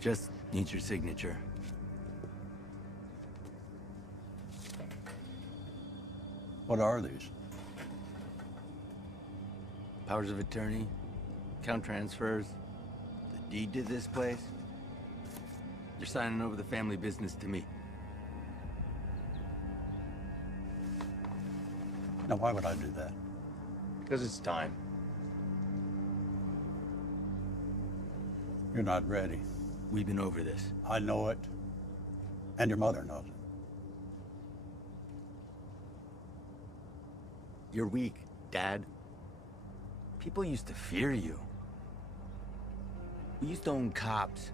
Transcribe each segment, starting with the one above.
Just need your signature. What are these? Powers of attorney, account transfers, the deed to this place. You're signing over the family business to me. Now, why would I do that? Because it's time. You're not ready. We've been over this. I know it. And your mother knows it. You're weak, Dad. People used to fear you. We used to own cops.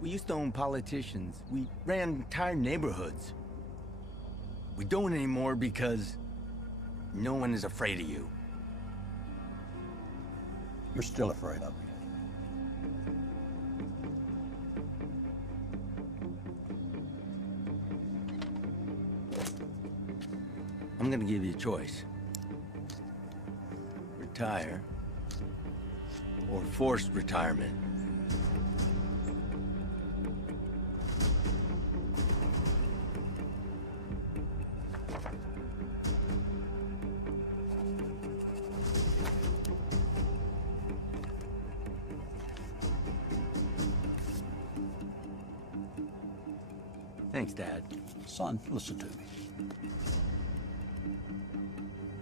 We used to own politicians. We ran entire neighborhoods. We don't anymore because no one is afraid of you. You're still afraid of me. I'm gonna give you a choice. Retire or forced retirement. Thanks, Dad. Son, listen to me.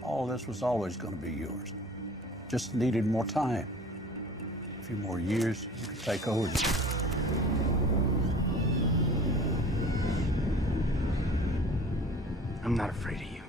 All this was always going to be yours. Just needed more time. A few more years, you could take over. I'm not afraid of you.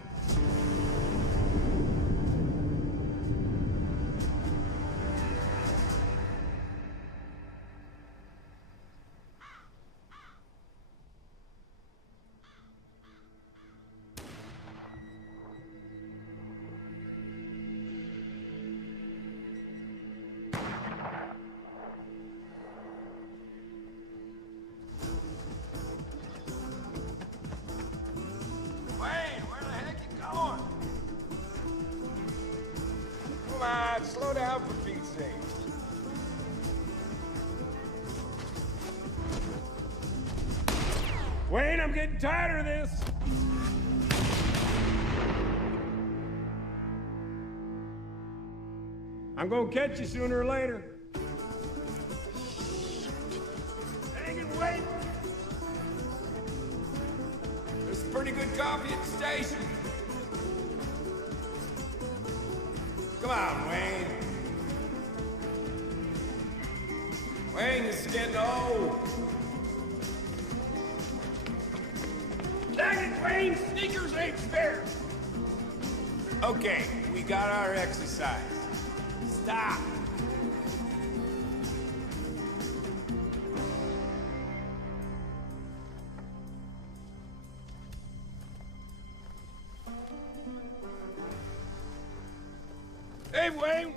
Slow down for Pete's sake. Wayne, I'm getting tired of this. I'm gonna catch you sooner or later. Hanging, Wayne. There's some pretty good coffee at the station. Come on, Wayne. Wayne, this is getting old. Dang it, Wayne! Sneakers ain't fair! Okay, we got our exercise. Stop! Hey, Wayne,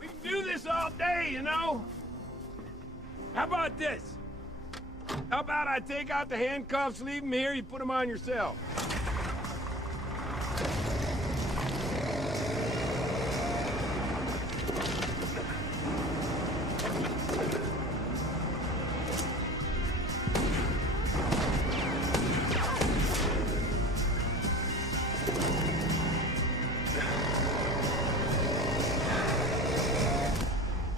we can do this all day, you know? How about this? How about I take out the handcuffs, leave them here, you put them on yourself?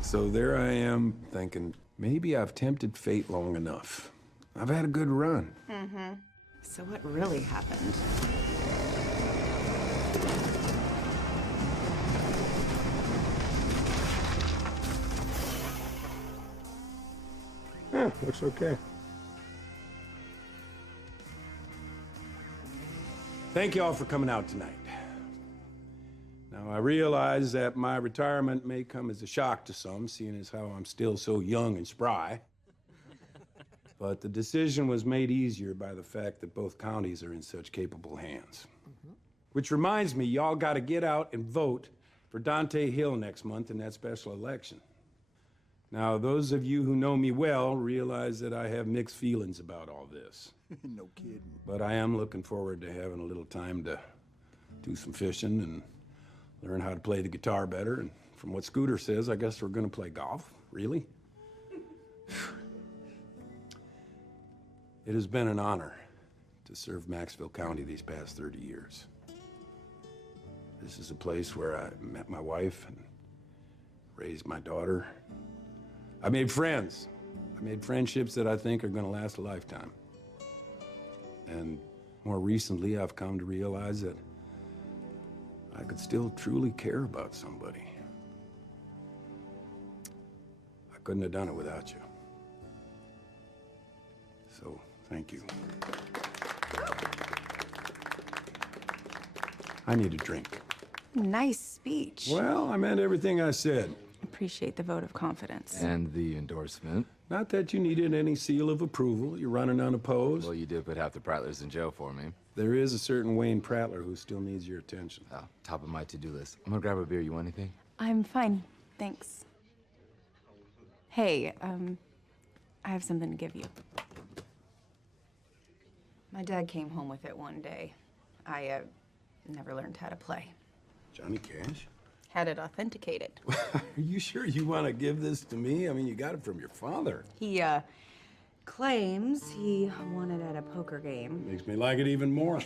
So there I am, thinking, maybe I've tempted fate long enough. I've had a good run. Mm-hmm. So what really happened? Yeah, looks okay. Thank you all for coming out tonight. Now, I realize that my retirement may come as a shock to some, seeing as how I'm still so young and spry. But the decision was made easier by the fact that both counties are in such capable hands. Which reminds me, y'all gotta get out and vote for Dante Hill next month in that special election. Now, those of you who know me well realize that I have mixed feelings about all this. No kidding. But I am looking forward to having a little time to do some fishing and learn how to play the guitar better. And from what Scooter says, I guess we're gonna play golf. Really? It has been an honor to serve Maxville County these past 30 years. This is a place where I met my wife and raised my daughter. I made friends. I made friendships that I think are going to last a lifetime. And more recently, I've come to realize that I could still truly care about somebody. I couldn't have done it without you. So, thank you. I need a drink. Nice speech. Well, I meant everything I said. Appreciate the vote of confidence. And the endorsement. Not that you needed any seal of approval. You're running unopposed. Well, you did put half the Prattlers in jail for me. There is a certain Wayne Prattler who still needs your attention. Oh, top of my to-do list. I'm gonna grab a beer. You want anything? I'm fine, thanks. Hey, I have something to give you. My dad came home with it one day. I never learned how to play. Johnny Cash? Had it authenticated. Are you sure you want to give this to me? I mean, you got it from your father. He, claims he won it at a poker game. Makes me like it even more.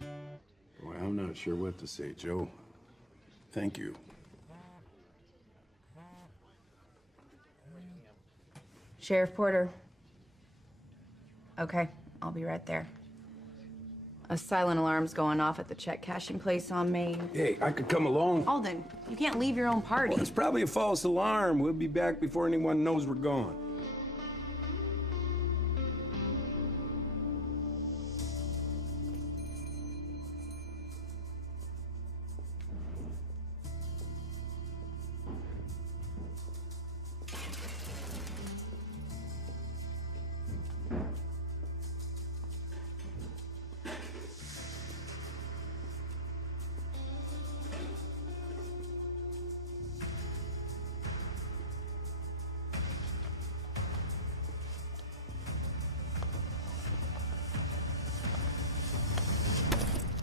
Boy, I'm not sure what to say, Joe. Thank you. Sheriff Porter. Okay, I'll be right there. A silent alarm's going off at the check cashing place on Main. Hey, I could come along. Alden, you can't leave your own party. Well, it's probably a false alarm. We'll be back before anyone knows we're gone.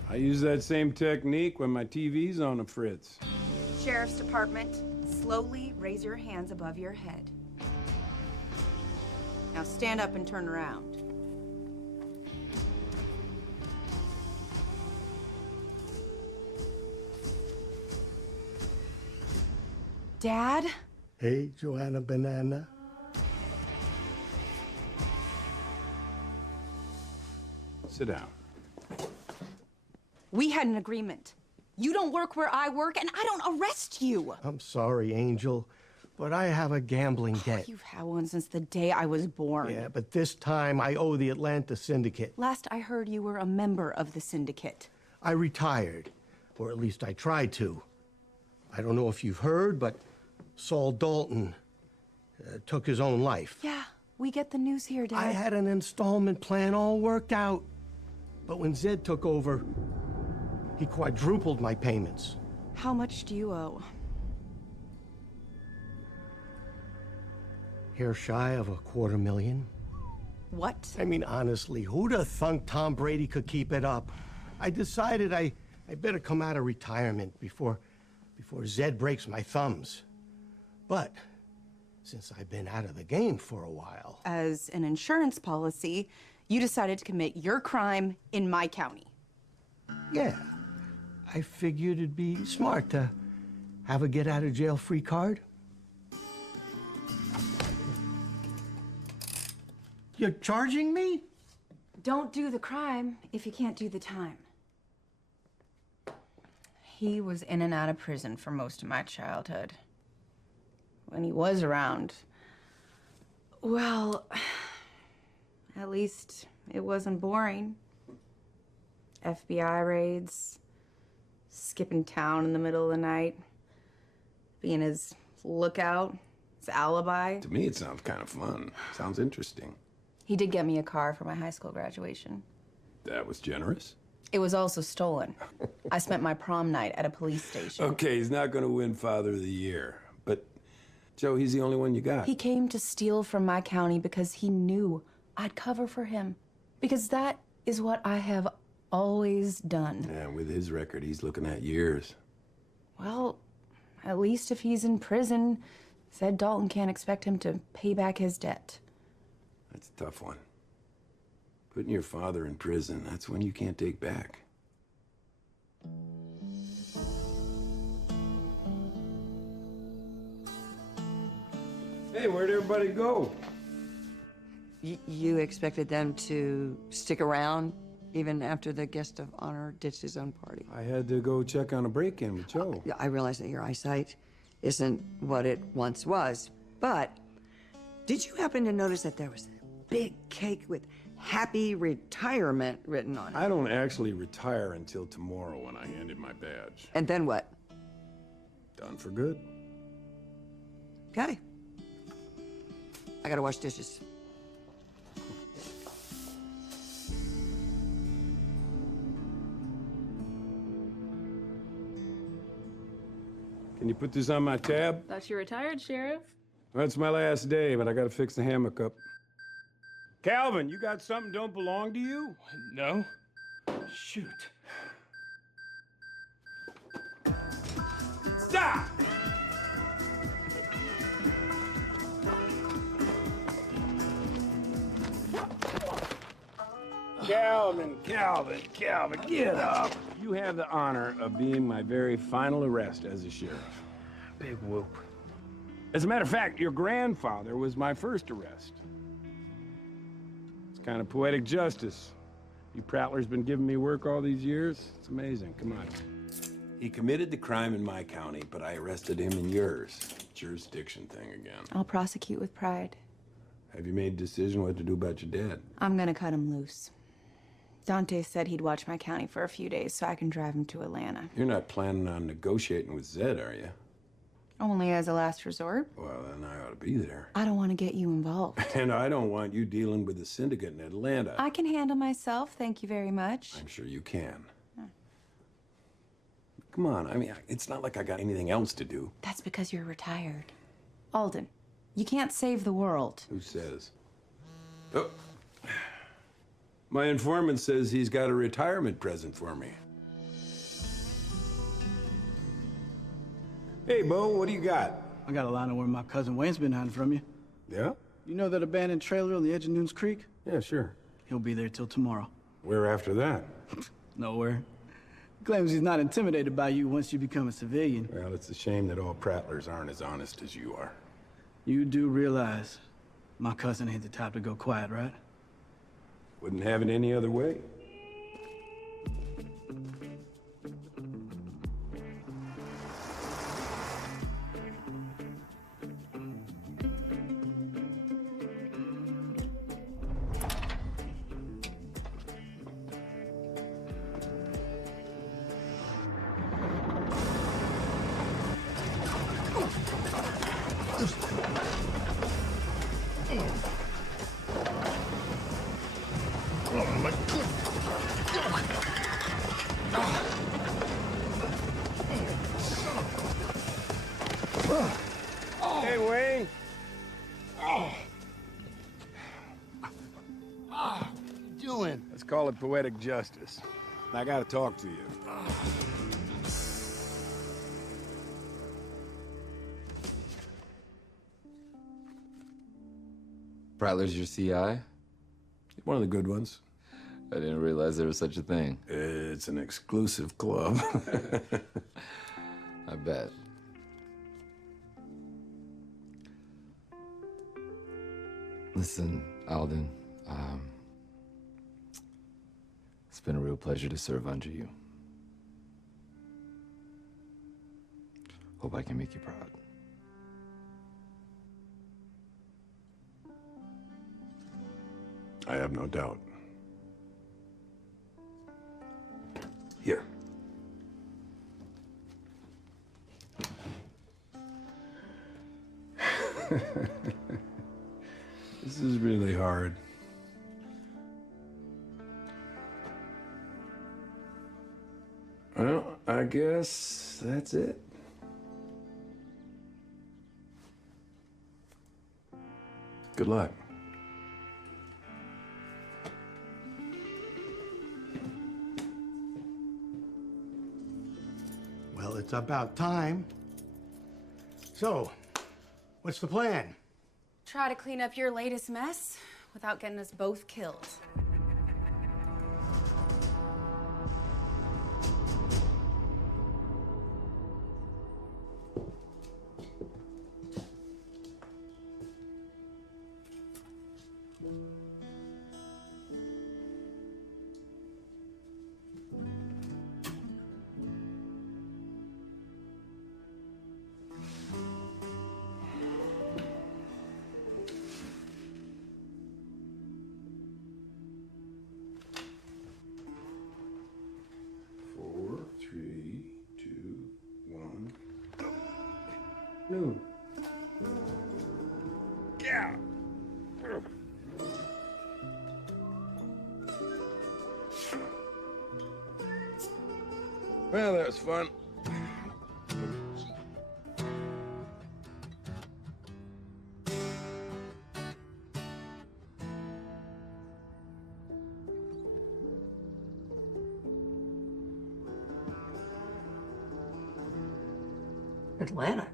I use that same technique when my TV's on a fritz. Sheriff's Department, slowly raise your hands above your head. Now stand up and turn around. Dad? Hey, Joanna Banana. Sit down. We had an agreement. You don't work where I work, and I don't arrest you. I'm sorry, Angel, but I have a gambling debt. You've had one since the day I was born. Yeah, but this time I owe the Atlanta Syndicate. Last I heard, you were a member of the syndicate. I retired, or at least I tried to. I don't know if you've heard, but Saul Dalton took his own life. Yeah, we get the news here, Dad. I had an installment plan all worked out, but when Zed took over, he quadrupled my payments. How much do you owe? Here shy of $250,000. What? I mean, honestly, who'd have thunk Tom Brady could keep it up? I decided I better come out of retirement before Zed breaks my thumbs. But since I've been out of the game for a while... As an insurance policy, you decided to commit your crime in my county. Yeah, I figured it'd be smart to have a get-out-of-jail-free card. You're charging me? Don't do the crime if you can't do the time. He was in and out of prison for most of my childhood. When he was around, well, at least it wasn't boring. FBI raids, skipping town in the middle of the night, being his lookout, his alibi. To me, it sounds kind of fun. Sounds interesting. He did get me a car for my high school graduation. That was generous. It was also stolen. I spent my prom night at a police station. Okay, he's not going to win Father of the Year. But, Joe, he's the only one you got. He came to steal from my county because he knew I'd cover for him. Because that is what I have always done. Yeah, with his record, he's looking at years. Well, at least if he's in prison, Zed Dalton can't expect him to pay back his debt. That's a tough one. Putting your father in prison, that's one you can't take back. Hey, where'd everybody go? You expected them to stick around even after the guest of honor ditched his own party? I had to go check on a break-in with Joe. I realize that your eyesight isn't what it once was, but did you happen to notice that there was a big cake with happy retirement written on it? I don't actually retire until tomorrow when I hand in my badge. And then what? Done for good. Okay. I gotta wash dishes. Can you put this on my tab? Thought you retired, Sheriff. That's my last day, but I gotta fix the hammock up. Calvin, you got something don't belong to you? No? Shoot. Stop! Calvin, get up. You have the honor of being my very final arrest as a sheriff. Big whoop. As a matter of fact, your grandfather was my first arrest. It's kind of poetic justice. You Prattler's been giving me work all these years. It's amazing. Come on. He committed the crime in my county, but I arrested him in yours. Jurisdiction thing again. I'll prosecute with pride. Have you made a decision what to do about your dad? I'm gonna cut him loose. Dante said he'd watch my county for a few days so I can drive him to Atlanta. You're not planning on negotiating with Zed, are you? Only as a last resort. Well, then I ought to be there. I don't want to get you involved. And I don't want you dealing with the syndicate in Atlanta. I can handle myself, thank you very much. I'm sure you can. Come on, I mean, it's not like I got anything else to do. That's because you're retired. Alden, you can't save the world. Who says? Oh. My informant says he's got a retirement present for me. Hey, Bo, what do you got? I got a line of where my cousin Wayne's been hiding from you. Yeah? You know that abandoned trailer on the edge of Noons Creek? Yeah, sure. He'll be there till tomorrow. Where after that? Nowhere. He claims he's not intimidated by you once you become a civilian. Well, it's a shame that all Prattlers aren't as honest as you are. You do realize my cousin ain't the type to go quiet, right? Wouldn't have it any other way. Hey, Wayne. What you doing? Let's call it poetic justice. I gotta talk to you. Prattler's your CI? One of the good ones. I didn't realize there was such a thing. It's an exclusive club. I bet. Listen, Alden, it's been a real pleasure to serve under you. Hope I can make you proud. I have no doubt. Here. This is really hard. Well, I guess that's it. Good luck. Well, it's about time. So, what's the plan? Try to clean up your latest mess without getting us both killed. Well, that was fun. Atlanta.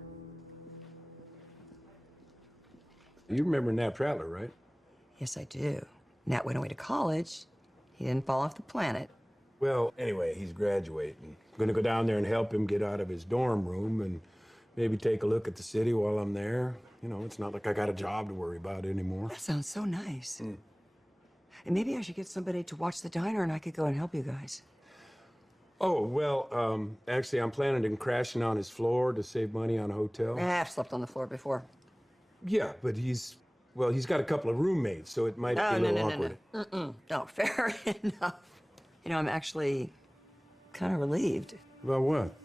You remember Nat Prattler, right? Yes, I do. Nat went away to college. He didn't fall off the planet. Well, anyway, he's graduating. I'm gonna go down there and help him get out of his dorm room and maybe take a look at the city while I'm there. You know, it's not like I got a job to worry about anymore. That sounds so nice. And maybe I should get somebody to watch the diner and I could go and help you guys. Oh, well, actually, I'm planning on crashing on his floor to save money on a hotel. I've slept on the floor before. Yeah, but he's got a couple of roommates, so it might be a little awkward. No, fair enough. You know, I'm actually kind of relieved. About what?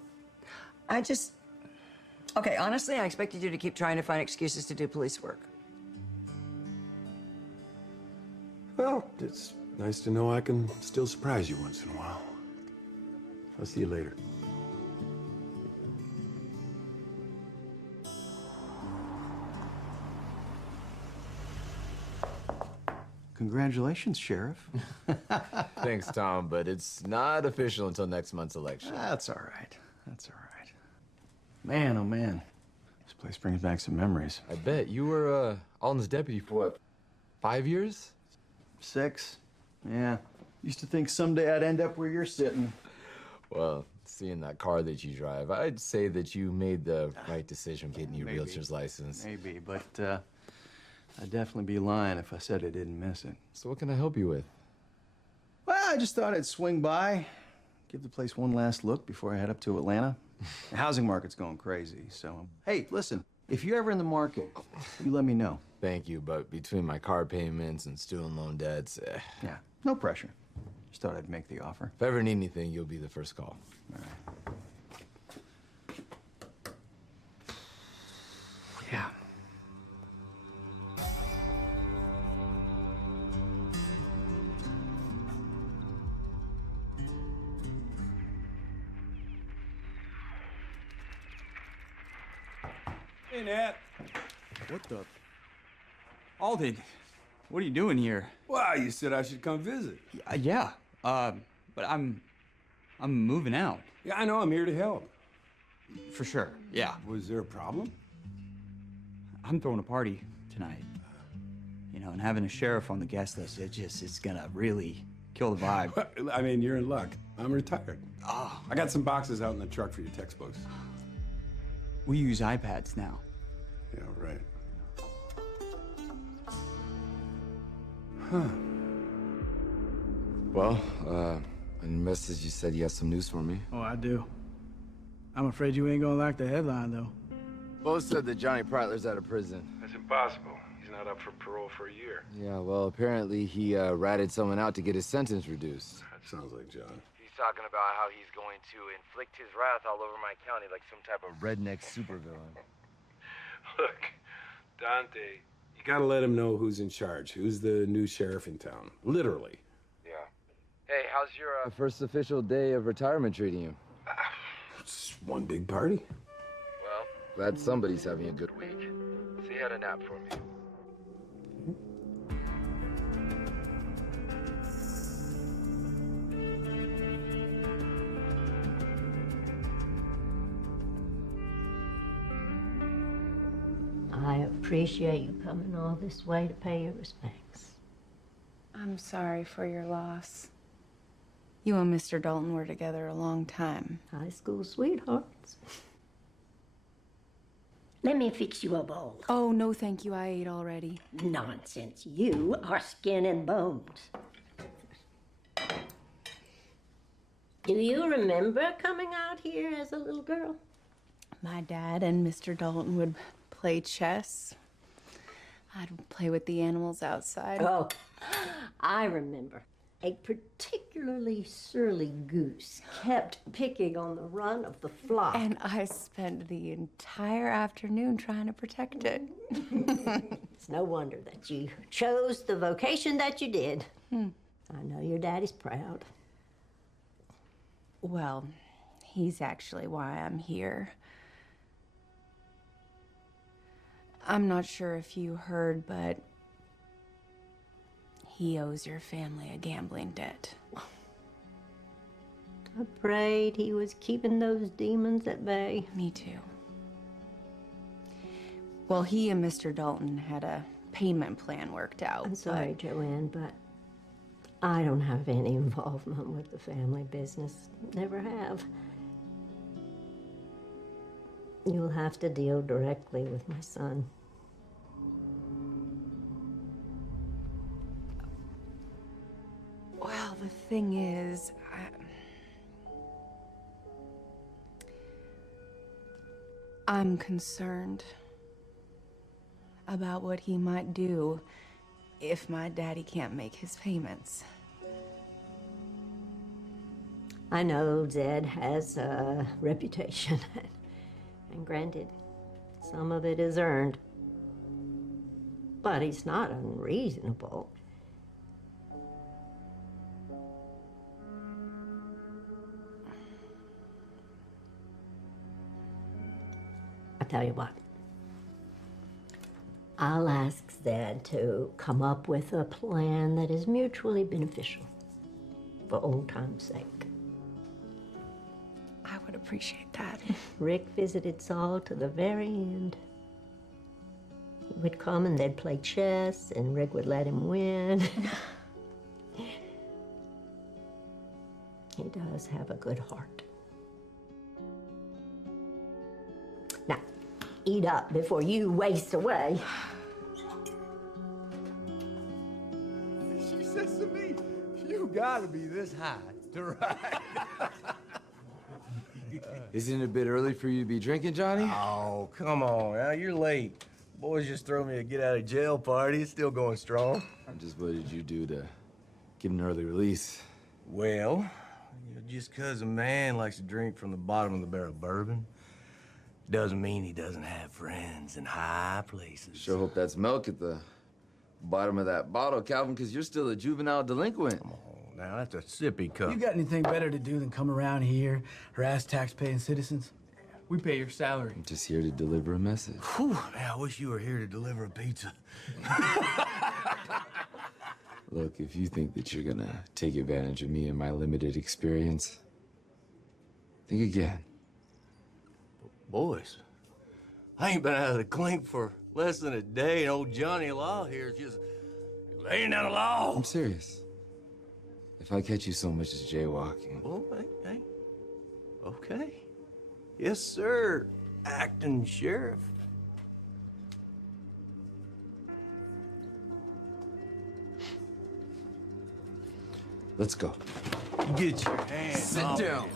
Okay, honestly, I expected you to keep trying to find excuses to do police work. Well, it's nice to know I can still surprise you once in a while. I'll see you later. Congratulations, Sheriff. Thanks, Tom, but it's not official until next month's election. That's all right. That's all right. Man, oh man. This place brings back some memories. I bet. You were Alden's deputy for what, 5 years? 6. Yeah. Used to think someday I'd end up where you're sitting. Well, seeing that car that you drive, I'd say that you made the right decision getting your realtor's license. Maybe, but I'd definitely be lying if I said I didn't miss it. So what can I help you with? Well, I just thought I'd swing by, give the place one last look before I head up to Atlanta. The housing market's going crazy, so... Hey, listen, if you're ever in the market, you let me know. Thank you, but between my car payments and student loan debts, Yeah, no pressure. Just thought I'd make the offer. if I ever need anything, you'll be the first call. All right. Yeah. Hey, Nat. What the? Alden, what are you doing here? Well, you said I should come visit. Yeah, but I'm moving out. Yeah, I know. I'm here to help. For sure, yeah. Was there a problem? I'm throwing a party tonight. You know, and having a sheriff on the guest list, it's gonna really kill the vibe. I mean, you're in luck. I'm retired. Oh. I got some boxes out in the truck for your textbooks. We use iPads now. Yeah, right. Well, in the message you said you had some news for me. Oh, I do. I'm afraid you ain't gonna like the headline, though. Both said that Johnny Prattler's out of prison. That's impossible. He's not up for parole for a year. Yeah, well, apparently he ratted someone out to get his sentence reduced. That sounds like John. He's talking about how he's going to inflict his wrath all over my county like some type of redneck supervillain. Look, Dante, you gotta let him know who's in charge, who's the new sheriff in town. Literally. Yeah. Hey, how's your first official day of retirement treating you? It's one big party. Well, glad somebody's having a good week. See you had a nap for me. I appreciate you coming all this way to pay your respects. I'm sorry for your loss. You and Mr. Dalton were together a long time. High school sweethearts. Let me fix you a bowl. Oh, no, thank you. I ate already. Nonsense. You are skin and bones. Do you remember coming out here as a little girl? My dad and Mr. Dalton would play chess. I'd play with the animals outside. Oh, I remember. A particularly surly goose kept picking on the run of the flock. And I spent the entire afternoon trying to protect it. It's no wonder that you chose the vocation that you did. I know your daddy's proud. Well, He's actually why I'm here. I'm not sure if you heard, but he owes your family a gambling debt. I prayed he was keeping those demons at bay. Me too. Well, he and Mr. Dalton had a payment plan worked out. I'm sorry, Joanne, but I don't have any involvement with the family business. Never have. You'll have to deal directly with my son. Well, the thing is, I'm concerned about what he might do if my daddy can't make his payments. I know Zed has a reputation, and granted, some of it is earned, but he's not unreasonable. I tell you what, I'll ask Zed to come up with a plan that is mutually beneficial for old time's sake. I would appreciate that. Rick visited Saul to the very end. He would come and they'd play chess, and Rick would let him win. He does have a good heart. Now, eat up before you waste away. She says to me, you gotta be this high to ride. Isn't it a bit early for you to be drinking, Johnny? Oh, come on, now you're late. Boys just throw me a get out of jail party. It's still going strong. Just what did you do to get an early release? Well, just 'cause a man likes to drink from the bottom of the barrel of bourbon doesn't mean he doesn't have friends in high places. Sure hope that's milk at the bottom of that bottle, Calvin, because you're still a juvenile delinquent. Come on, now that's a sippy cup. You got anything better to do than come around here, harass tax-paying citizens? We pay your salary. I'm just here to deliver a message. Whew, man, I wish you were here to deliver a pizza. Look, if you think that you're gonna take advantage of me and my limited experience, think again. Boys, I ain't been out of the clink for less than a day, and old Johnny Law here is just laying down the law. I'm serious. If I catch you so much as jaywalking... Oh, hey. Okay. Yes, sir, acting sheriff. Let's go. Get your hands Sit off down. him.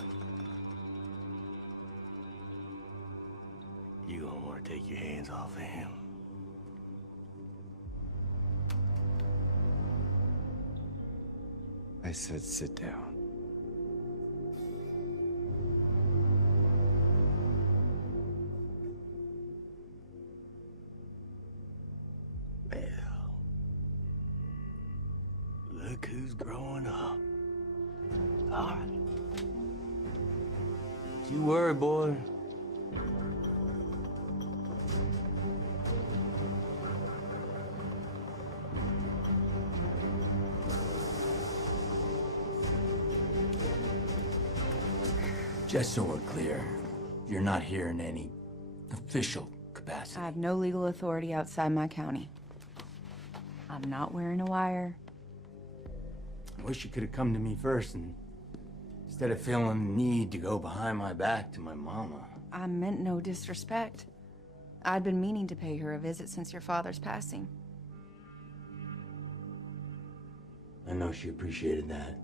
You don't want to take your hands off of him. I said sit down. Well, look who's growing up. All right. Don't you worry, boy. Just so we're clear, you're not here in any official capacity. I have no legal authority outside my county. I'm not wearing a wire. I wish you could have come to me first and instead of feeling the need to go behind my back to my mama. I meant no disrespect. I'd been meaning to pay her a visit since your father's passing. I know she appreciated that.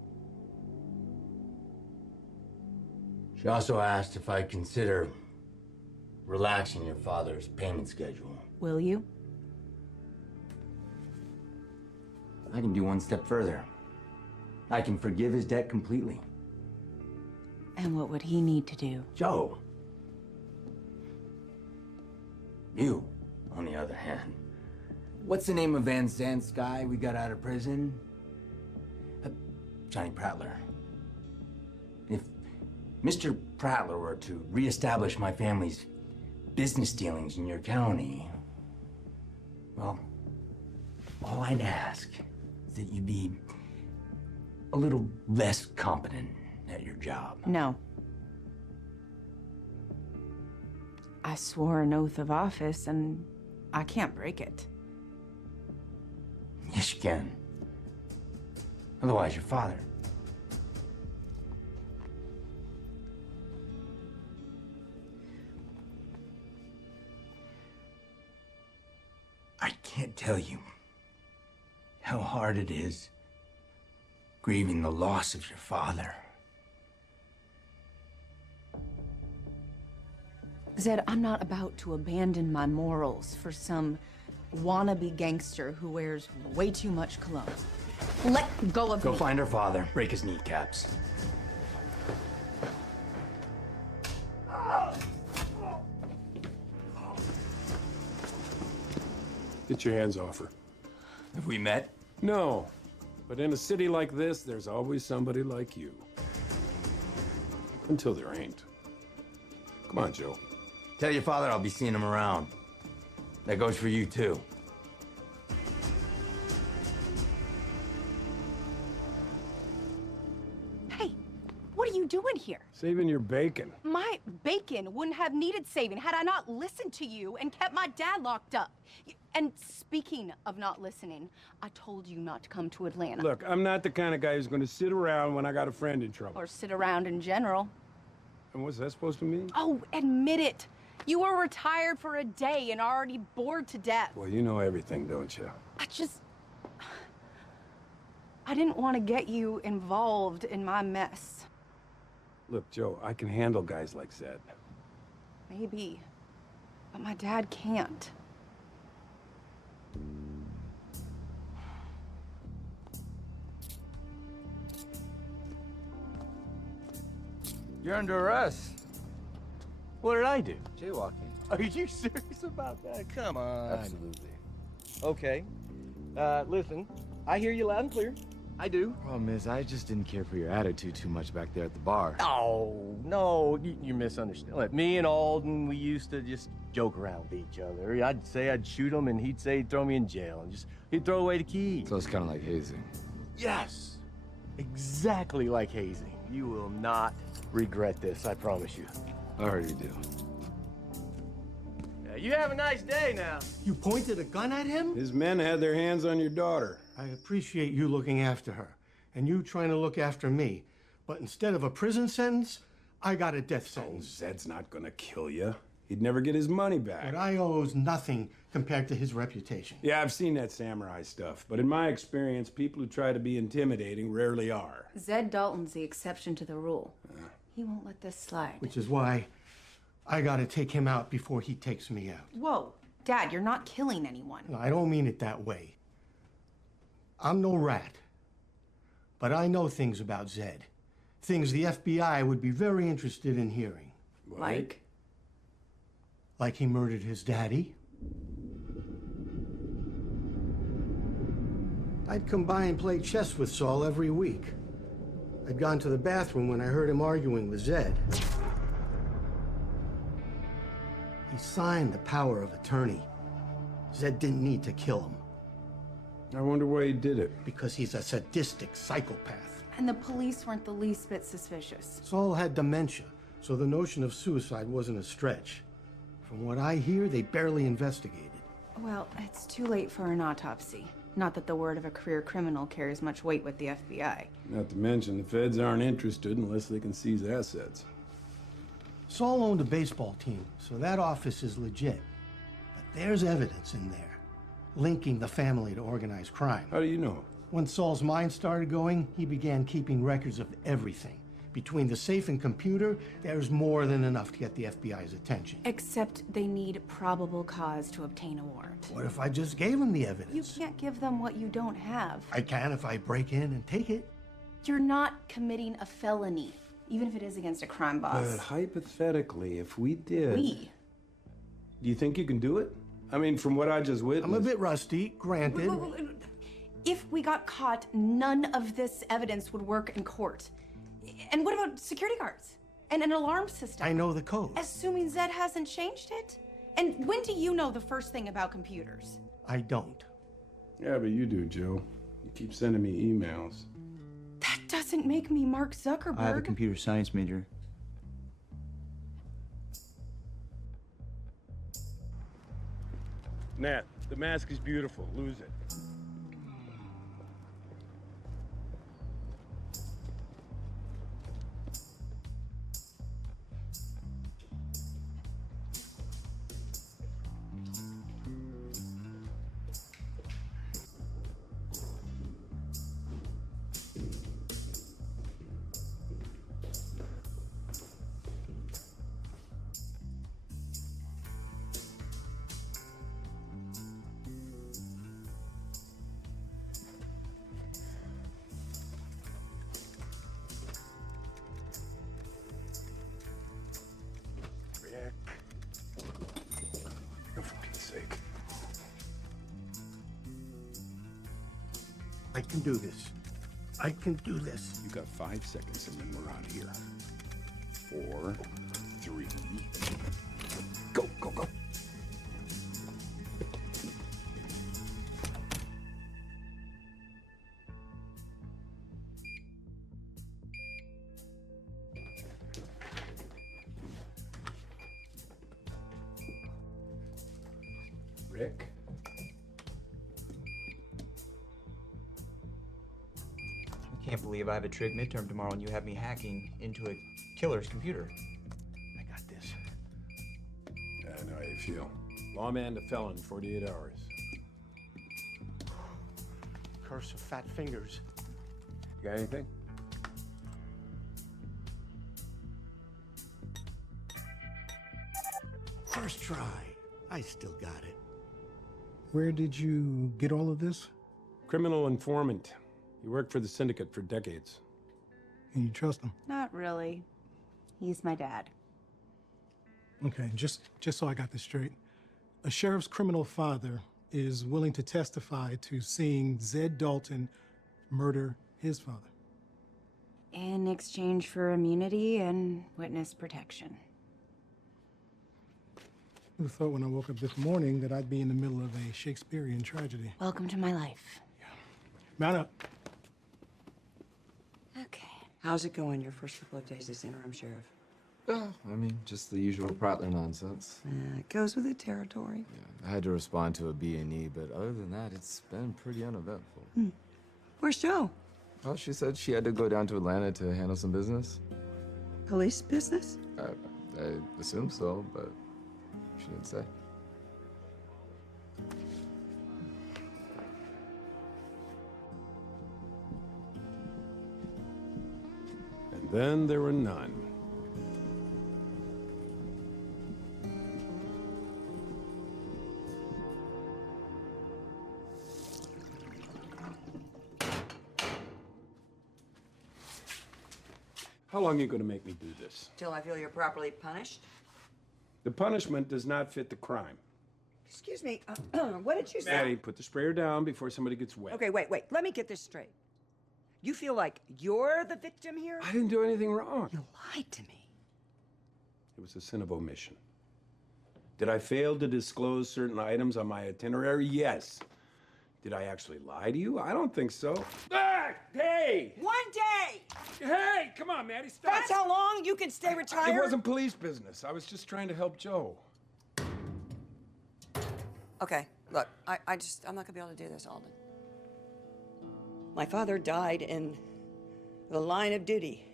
She also asked if I'd consider relaxing your father's payment schedule. Will you? I can do one step further. I can forgive his debt completely. And what would he need to do? Joe. You, on the other hand. What's the name of Van Zant's guy we got out of Mr. Prattler were to reestablish my family's business dealings in your county, well, all I'd ask is that you be a little less competent at your job. No. I swore an oath of office, and I can't break it. Yes, you can. Otherwise, your father. I can't tell you how hard it is grieving the loss of your father. Zed, I'm not about to abandon my morals for some wannabe gangster who wears way too much cologne. Let go of me. Go find her father, break his kneecaps. Get your hands off her. Have we met? No. But in a city like this, there's always somebody like you. Until there ain't. Come on, Joe. Tell your father I'll be seeing him around. That goes for you, too. Hey, what are you doing here? Saving your bacon. My bacon wouldn't have needed saving had I not listened to you and kept my dad locked up. And speaking of not listening, I told you not to come to Atlanta. Look, I'm not the kind of guy who's going to sit around when I got a friend in trouble. Or sit around in general. And what's that supposed to mean? Oh, admit it. You were retired for a day and already bored to death. Well, you know everything, don't you? I didn't want to get you involved in my mess. Look, Joe, I can handle guys like Zed. Maybe. But my dad can't. You're under arrest. What did I do? Jaywalking. Are you serious about that? Come on. Absolutely. Okay. Listen, I hear you loud and clear. I do. Problem is, I just didn't care for your attitude too much back there at the bar. Oh, no, you misunderstand. Look, me and Alden, we used to just joke around with each other. I'd say I'd shoot him, and he'd say he'd throw me in jail, and he'd throw away the key. So it's kind of like hazing. Yes, exactly like hazing. You will not regret this, I promise you. I already do. Yeah, you have a nice day now. You pointed a gun at him? His men had their hands on your daughter. I appreciate you looking after her, and you trying to look after me. But instead of a prison sentence, I got a death sentence. Zed's not gonna kill you. He'd never get his money back. What I owe is nothing compared to his reputation. Yeah, I've seen that samurai stuff, but in my experience, people who try to be intimidating rarely are. Zed Dalton's the exception to the rule. He won't let this slide. Which is why I gotta take him out before he takes me out. Whoa, Dad, you're not killing anyone. No, I don't mean it that way. I'm no rat. But I know things about Zed. Things the FBI would be very interested in hearing. Like? Like he murdered his daddy. I'd come by and play chess with Saul every week. I'd gone to the bathroom when I heard him arguing with Zed. He signed the power of attorney. Zed didn't need to kill him. I wonder why he did it. Because he's a sadistic psychopath. And the police weren't the least bit suspicious. Saul had dementia, so the notion of suicide wasn't a stretch. From what I hear, they barely investigated. Well, it's too late for an autopsy. Not that the word of a career criminal carries much weight with the FBI. Not to mention, the feds aren't interested unless they can seize assets. Saul owned a baseball team, so that office is legit. But there's evidence in there, linking the family to organized crime. How do you know? When Saul's mind started going, he began keeping records of everything. Between the safe and computer, there's more than enough to get the FBI's attention. Except they need probable cause to obtain a warrant. What if I just gave them the evidence? You can't give them what you don't have. I can if I break in and take it. You're not committing a felony, even if it is against a crime boss. But hypothetically, if we did... We? Do you think you can do it? I mean, from what I just witnessed... I'm a bit rusty, granted. If we got caught, none of this evidence would work in court. And what about security guards? and an alarm system. I know the code. Assuming Zed hasn't changed it? And when do you know the first thing about computers? I don't. Yeah, but you do, Joe. You keep sending me emails. That doesn't make me Mark Zuckerberg. I have a computer science major. Nat, the mask is beautiful. Lose it. I can do this. I can do this. You got 5 seconds and then we're out of here. 4, 3, go, go, go. Rick? I can't believe I have a trig midterm tomorrow and you have me hacking into a killer's computer. I got this. I know how you feel. Lawman to felon, 48 hours. Curse of fat fingers. You got anything? First try. I still got it. Where did you get all of this? Criminal informant. He worked for the syndicate for decades. Can you trust him? Not really. He's my dad. Okay, just so I got this straight. A sheriff's criminal father is willing to testify to seeing Zed Dalton murder his father. In exchange for immunity and witness protection. Who thought when I woke up this morning that I'd be in the middle of a Shakespearean tragedy? Welcome to my life. Mount up. Okay. How's it going your first couple of days as interim sheriff? I mean, just the usual Prattler nonsense. It goes with the territory. I had to respond to a B&E, but other than that, it's been pretty uneventful. Where's Joe? Well, she said she had to go down to Atlanta to handle some business. Police business? I assume so, but she didn't say. And then there were none. How long are you going to make me do this? Till I feel you're properly punished? The punishment does not fit the crime. Excuse me, what did you say? Maddie, put the sprayer down before somebody gets wet. Okay, wait. Let me get this straight. You feel like you're the victim here? I didn't do anything wrong. You lied to me. It was a sin of omission. Did I fail to disclose certain items on my itinerary? Yes. Did I actually lie to you? I don't think so. Ah! Hey! 1 day! Hey, come on, Maddie, stop. That's how long you can stay retired? It wasn't police business. I was just trying to help Joe. Okay, look, I'm not gonna be able to do this, Alden. My father died in the line of duty.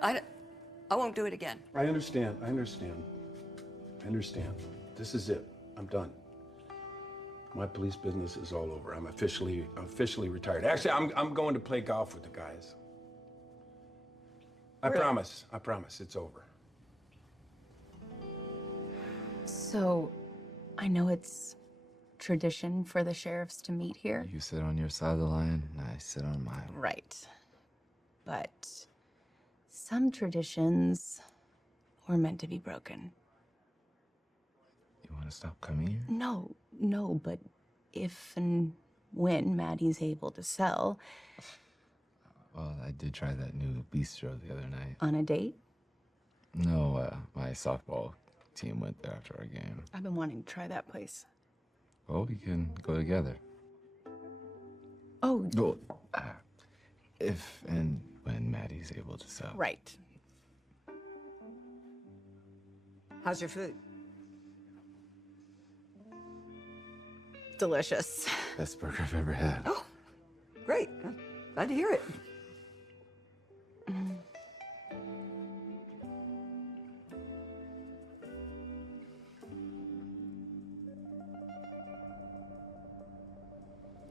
I won't do it again. I understand. This is it. I'm done. My police business is all over. I'm officially retired. Actually, I'm going to play golf with the guys. I promise, it's over. So, I know it's tradition for the sheriffs to meet here. You sit on your side of the line, and I sit on mine. Right. But some traditions were meant to be broken. You want to stop coming here? No, but if and when Maddie's able to sell. Well, I did try that new bistro the other night. On a date? No, my softball team went there after our game. I've been wanting to try that place. Well, we can go together. Oh, Well, if and when Maddie's able to sell. right. How's your food? Delicious. Best burger I've ever had. Oh, great. Glad to hear it.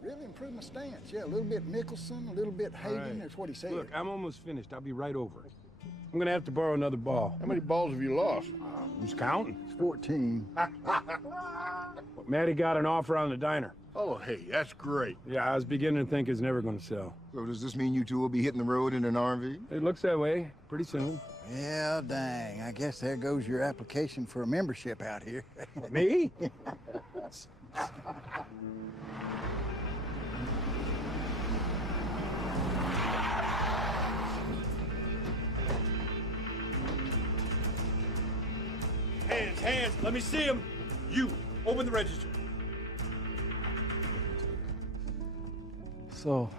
Really improved my stance. Yeah, a little bit Nicholson, a little bit All Hagen. right. That's what he said. Look, I'm almost finished. I'll be right over. I'm gonna have to borrow another ball. How many balls have you lost? Who's counting? 14. Well, Maddie got an offer on the diner. Oh, hey, that's great. Yeah, I was beginning to think it's never gonna sell. So does this mean you two will be hitting the road in an RV? It looks that way pretty soon. Yeah, dang. I guess there goes your application for a membership out here. Me? Hands, let me see him. You, open the register. So,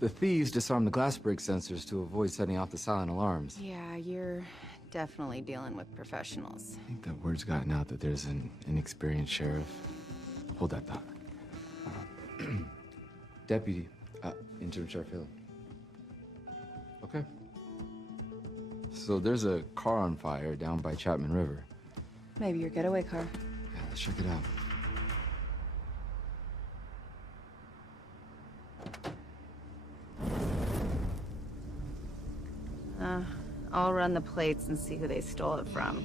the thieves disarmed the glass break sensors to avoid setting off the silent alarms. Yeah, you're definitely dealing with professionals. I think that word's gotten out that there's an inexperienced sheriff. Hold that thought. Deputy, Interim Sheriff Hill. Okay. So there's a car on fire down by Chapman River. Maybe your getaway car. Yeah, let's check it out. I'll run the plates and see who they stole it from.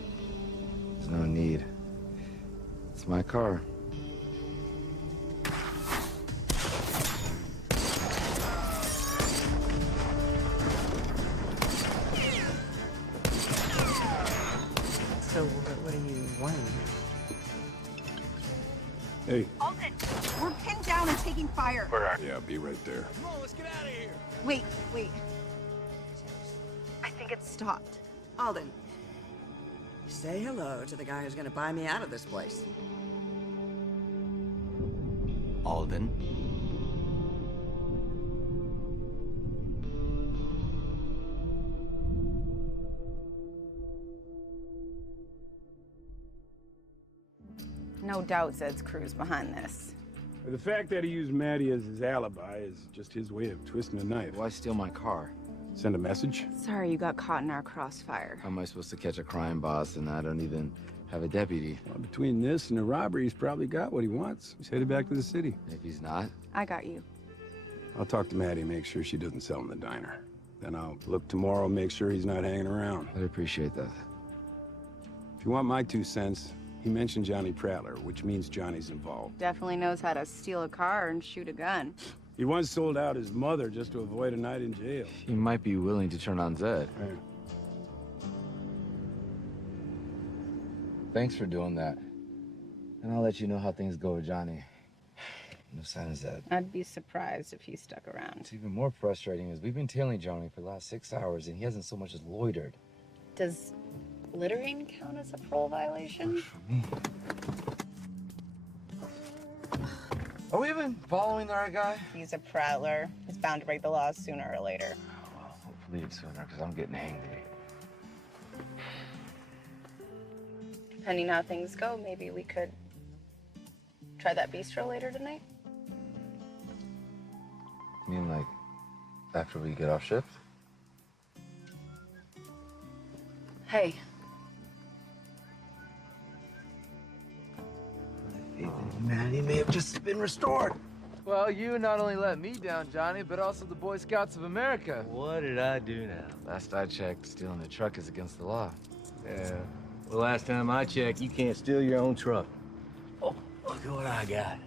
There's no need. It's my car. So what are you wanting? Hey. Alden, we're pinned down and taking fire. Yeah, I'll be right there. Come on, let's get out of here. Wait. I think it's stopped. Alden, say hello to the guy who's gonna buy me out of this place. Alden? No doubt Zed's crew's behind this. The fact that he used Maddie as his alibi is just his way of twisting a knife. Why steal my car? Send a message? Sorry you got caught in our crossfire. How am I supposed to catch a crime boss and I don't even have a deputy? Well, between this and the robbery, he's probably got what he wants. He's headed back to the city. If he's not? I got you. I'll talk to Maddie and make sure she doesn't sell him the diner. Then I'll look tomorrow and make sure he's not hanging around. I'd appreciate that. If you want my 2 cents, he mentioned Johnny Prattler, which means Johnny's involved. Definitely knows how to steal a car and shoot a gun. He once sold out his mother just to avoid a night in jail. He might be willing to turn on Zed. Hey. Thanks for doing that. And I'll let you know how things go with Johnny. No sign of Zed. I'd be surprised if he stuck around. What's even more frustrating is we've been tailing Johnny for the last 6 hours and he hasn't so much as loitered. Does littering count as a parole violation? Are we even following the right guy? He's a prattler. He's bound to break the laws sooner or later. Well, hopefully it's sooner, because I'm getting angry. Depending how things go, maybe we could try that bistro later tonight. You mean like after we get off shift? Hey, Maddie may have just been restored. Well, you not only let me down, Johnny, but also the Boy Scouts of America. What did I do now? Last I checked, stealing a truck is against the law. Yeah. Well, last time I checked, you can't steal your own truck. Oh, look at what I got.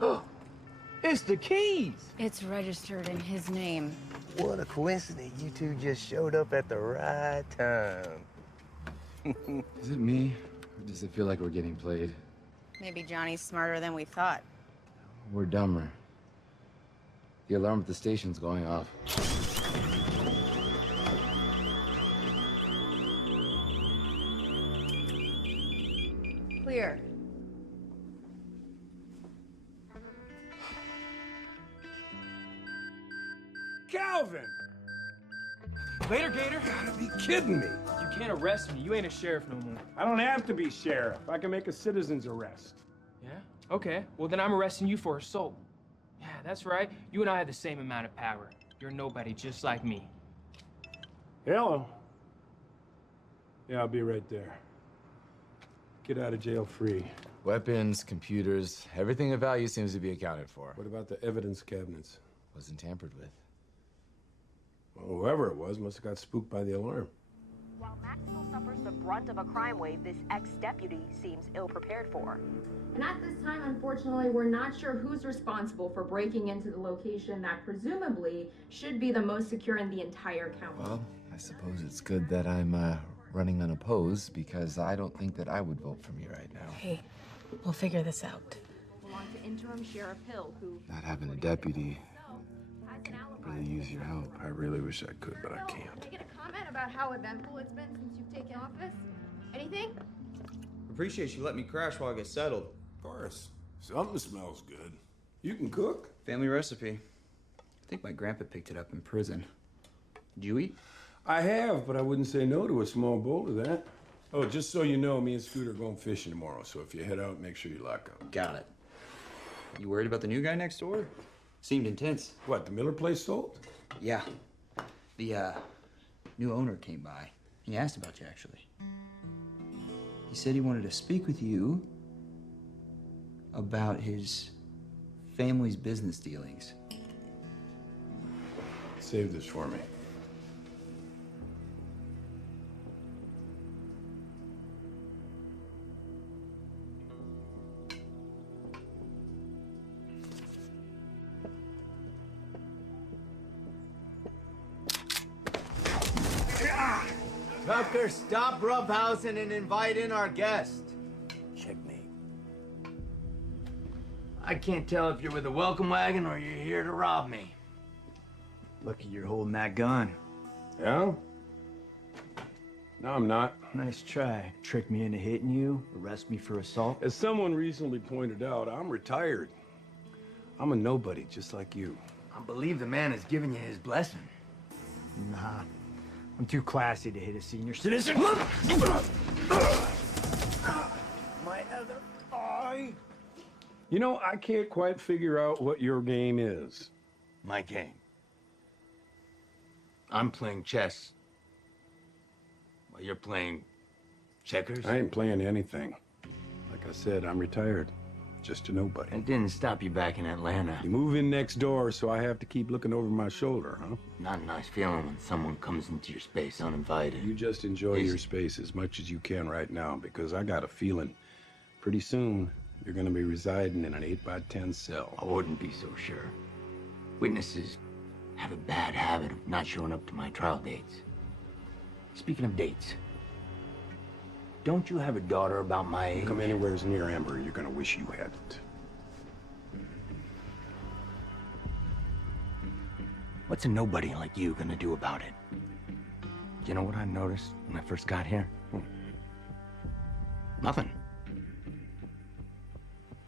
Oh, it's the keys. it's registered in his name. What a coincidence. You two just showed up at the right time. Is it me, or does it feel like we're getting played? Maybe Johnny's smarter than we thought. We're dumber. The alarm at the station's going off. here. Calvin! Later, Gator. You gotta be kidding me. You can't arrest me. You ain't a sheriff no more. I don't have to be sheriff. I can make a citizen's arrest. Yeah? Okay. Well, then I'm arresting you for assault. Yeah, that's right. You and I have the same amount of power. You're nobody just like me. Hello. Yeah, I'll be right there. Get out of jail free. Weapons, computers, everything of value seems to be accounted for. What about the evidence cabinets? Wasn't tampered with. Well, whoever it was must have got spooked by the alarm. While Maxwell suffers the brunt of a crime wave this ex-deputy seems ill-prepared for. And at this time, unfortunately, we're not sure who's responsible for breaking into the location that presumably should be the most secure in the entire county. Well, I suppose it's good that I'm running unopposed, because I don't think that I would vote for me right now. Hey, we'll figure this out. Belong to Interim Sheriff Hill, who... Not having a deputy really use your help. I really wish I could, but I can't. Can I get a comment about how eventful it's been since you've taken office? Anything? Appreciate you letting me crash while I get settled. Of course. Something smells good. You can cook? Family recipe. I think my grandpa picked it up in prison. Did you eat? I have, but I wouldn't say no to a small bowl of that. Oh, just so you know, me and Scooter are going fishing tomorrow, so if you head out, make sure you lock up. Got it. You worried about the new guy next door? Seemed intense. What, the Miller place sold? Yeah. The, new owner came by. He asked about you, actually. He said he wanted to speak with you about his family's business dealings. Save this for me. Tucker, stop roughhousing and invite in our guest. Checkmate. I can't tell if you're with a welcome wagon or you're here to rob me. Lucky you're holding that gun. Yeah? No, I'm not. Nice try. Trick me into hitting you, arrest me for assault. As someone recently pointed out, I'm retired. I'm a nobody, just like you. I believe the man has given you his blessing. Nah. I'm too classy to hit a senior citizen. My other eye. You know, I can't quite figure out what your game is. My game. I'm playing chess. While you're playing checkers. I ain't playing anything. Like I said, I'm retired. Just a nobody. That didn't stop you back in Atlanta. You move in next door, so I have to keep looking over my shoulder, huh? Not a nice feeling when someone comes into your space uninvited. You just enjoy your space as much as you can right now, because I got a feeling pretty soon you're gonna be residing in an 8x10 cell. I wouldn't be so sure. Witnesses have a bad habit of not showing up to my trial dates. Speaking of dates, don't you have a daughter about my age? Come anywhere near Amber, you're gonna wish you hadn't. What's a nobody like you gonna do about it? You know what I noticed when I first got here? Nothing.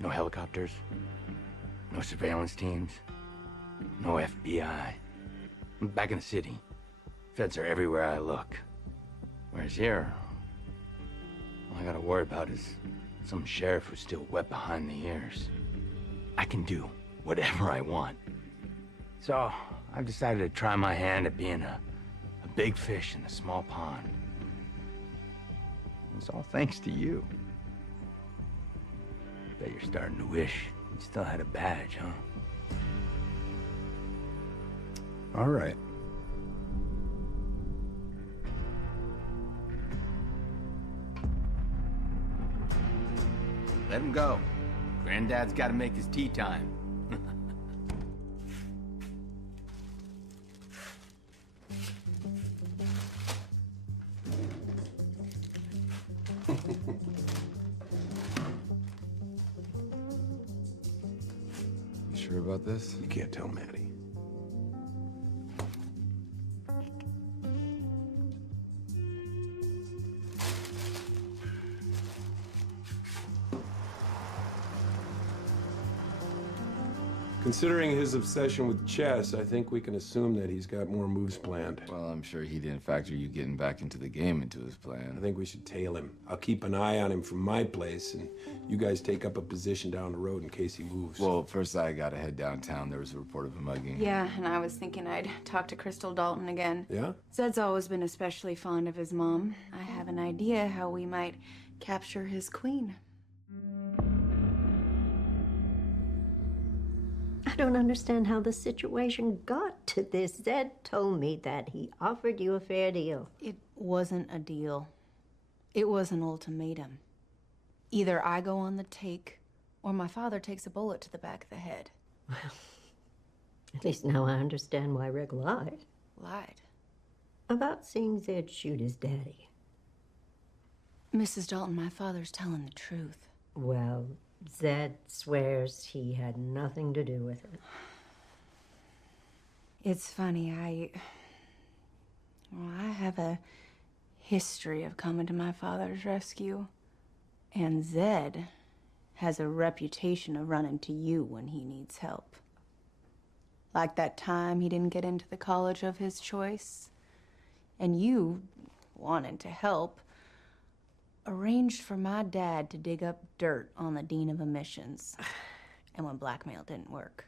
No helicopters, no surveillance teams, no FBI. Back in the city, feds are everywhere I look. Whereas here, all I gotta worry about is some sheriff who's still wet behind the ears. I can do whatever I want. So, I've decided to try my hand at being a big fish in a small pond. It's all thanks to you. Bet you're starting to wish you still had a badge, huh? All right. Let him go. Granddad's got to make his tea time. You sure about this? You can't tell Maddie. Considering his obsession with chess, I think we can assume that he's got more moves planned. Well, I'm sure he didn't factor you getting back into the game into his plan. I think we should tail him. I'll keep an eye on him from my place, and you guys take up a position down the road in case he moves. Well, first I gotta head downtown. There was a report of a mugging. Yeah, and I was thinking I'd talk to Crystal Dalton again. Yeah? Zed's always been especially fond of his mom. I have an idea how we might capture his queen. I don't understand how the situation got to this. Zed told me that he offered you a fair deal. It wasn't a deal. It was an ultimatum. Either I go on the take, or my father takes a bullet to the back of the head. Well, at least now I understand why Rick lied. Lied? About seeing Zed shoot his daddy. Mrs. Dalton, my father's telling the truth. Well, Zed swears he had nothing to do with it. It's funny, I have a history of coming to my father's rescue. And Zed has a reputation of running to you when he needs help. Like that time he didn't get into the college of his choice. And you, wanting to help, arranged for my dad to dig up dirt on the dean of admissions. And when blackmail didn't work,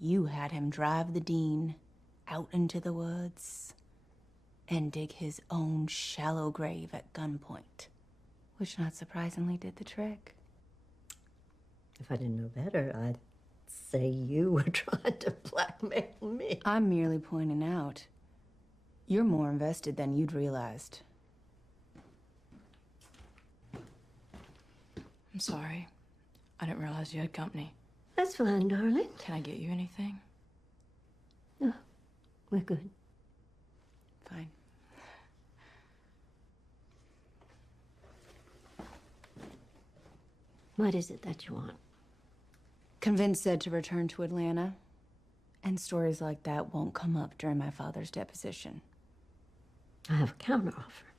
you had him drive the dean out into the woods and dig his own shallow grave at gunpoint, which not surprisingly did the trick. If I didn't know better, I'd say you were trying to blackmail me. I'm merely pointing out, you're more invested than you'd realized. I'm sorry. I didn't realize you had company. That's fine, darling. Can I get you anything? No, we're good. Fine. What is it that you want? Convinced Zed to return to Atlanta, and stories like that won't come up during my father's deposition. I have a counteroffer.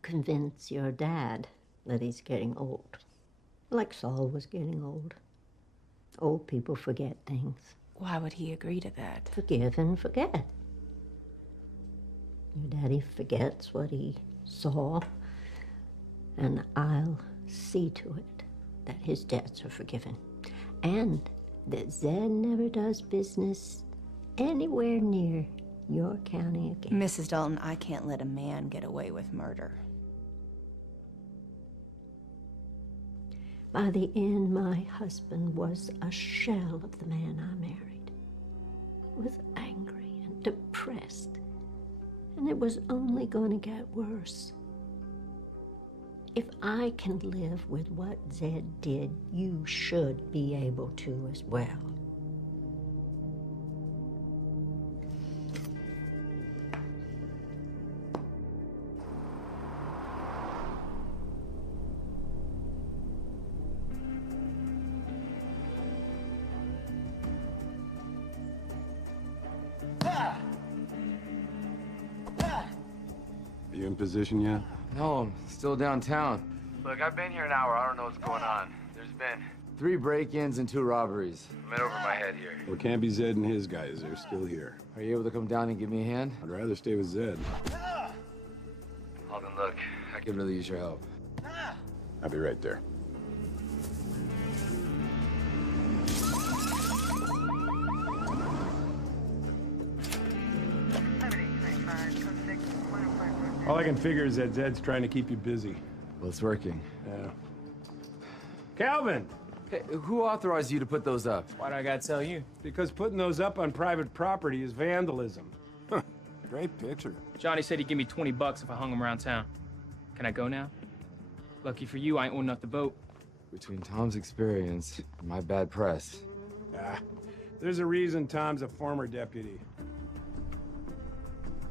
Convince your dad that he's getting old. Like Saul was getting old. Old people forget things. Why would he agree to that? Forgive and forget. Your daddy forgets what he saw, and I'll see to it that his debts are forgiven. And that Zed never does business anywhere near your county again. Mrs. Dalton, I can't let a man get away with murder. By the end, my husband was a shell of the man I married. He was angry and depressed, and it was only going to get worse. If I can live with what Zed did, you should be able to as well. You in position yet? No, I'm still downtown. Look, I've been here an hour. I don't know what's going on. There's been 3 break-ins and 2 robberies. I'm in over my head here. Well, it can't be Zed and his guys. They're still here. Are you able to come down and give me a hand? I'd rather stay with Zed. Alden, look. I could really use your help. I'll be right there. All I can figure is that Zed's trying to keep you busy. Well, it's working. Yeah. Calvin! Hey, who authorized you to put those up? Why do I gotta tell you? Because putting those up on private property is vandalism. Great picture. Johnny said he'd give me 20 bucks if I hung him around town. Can I go now? Lucky for you, I ain't old enough to vote. Between Tom's experience and my bad press. There's a reason Tom's a former deputy.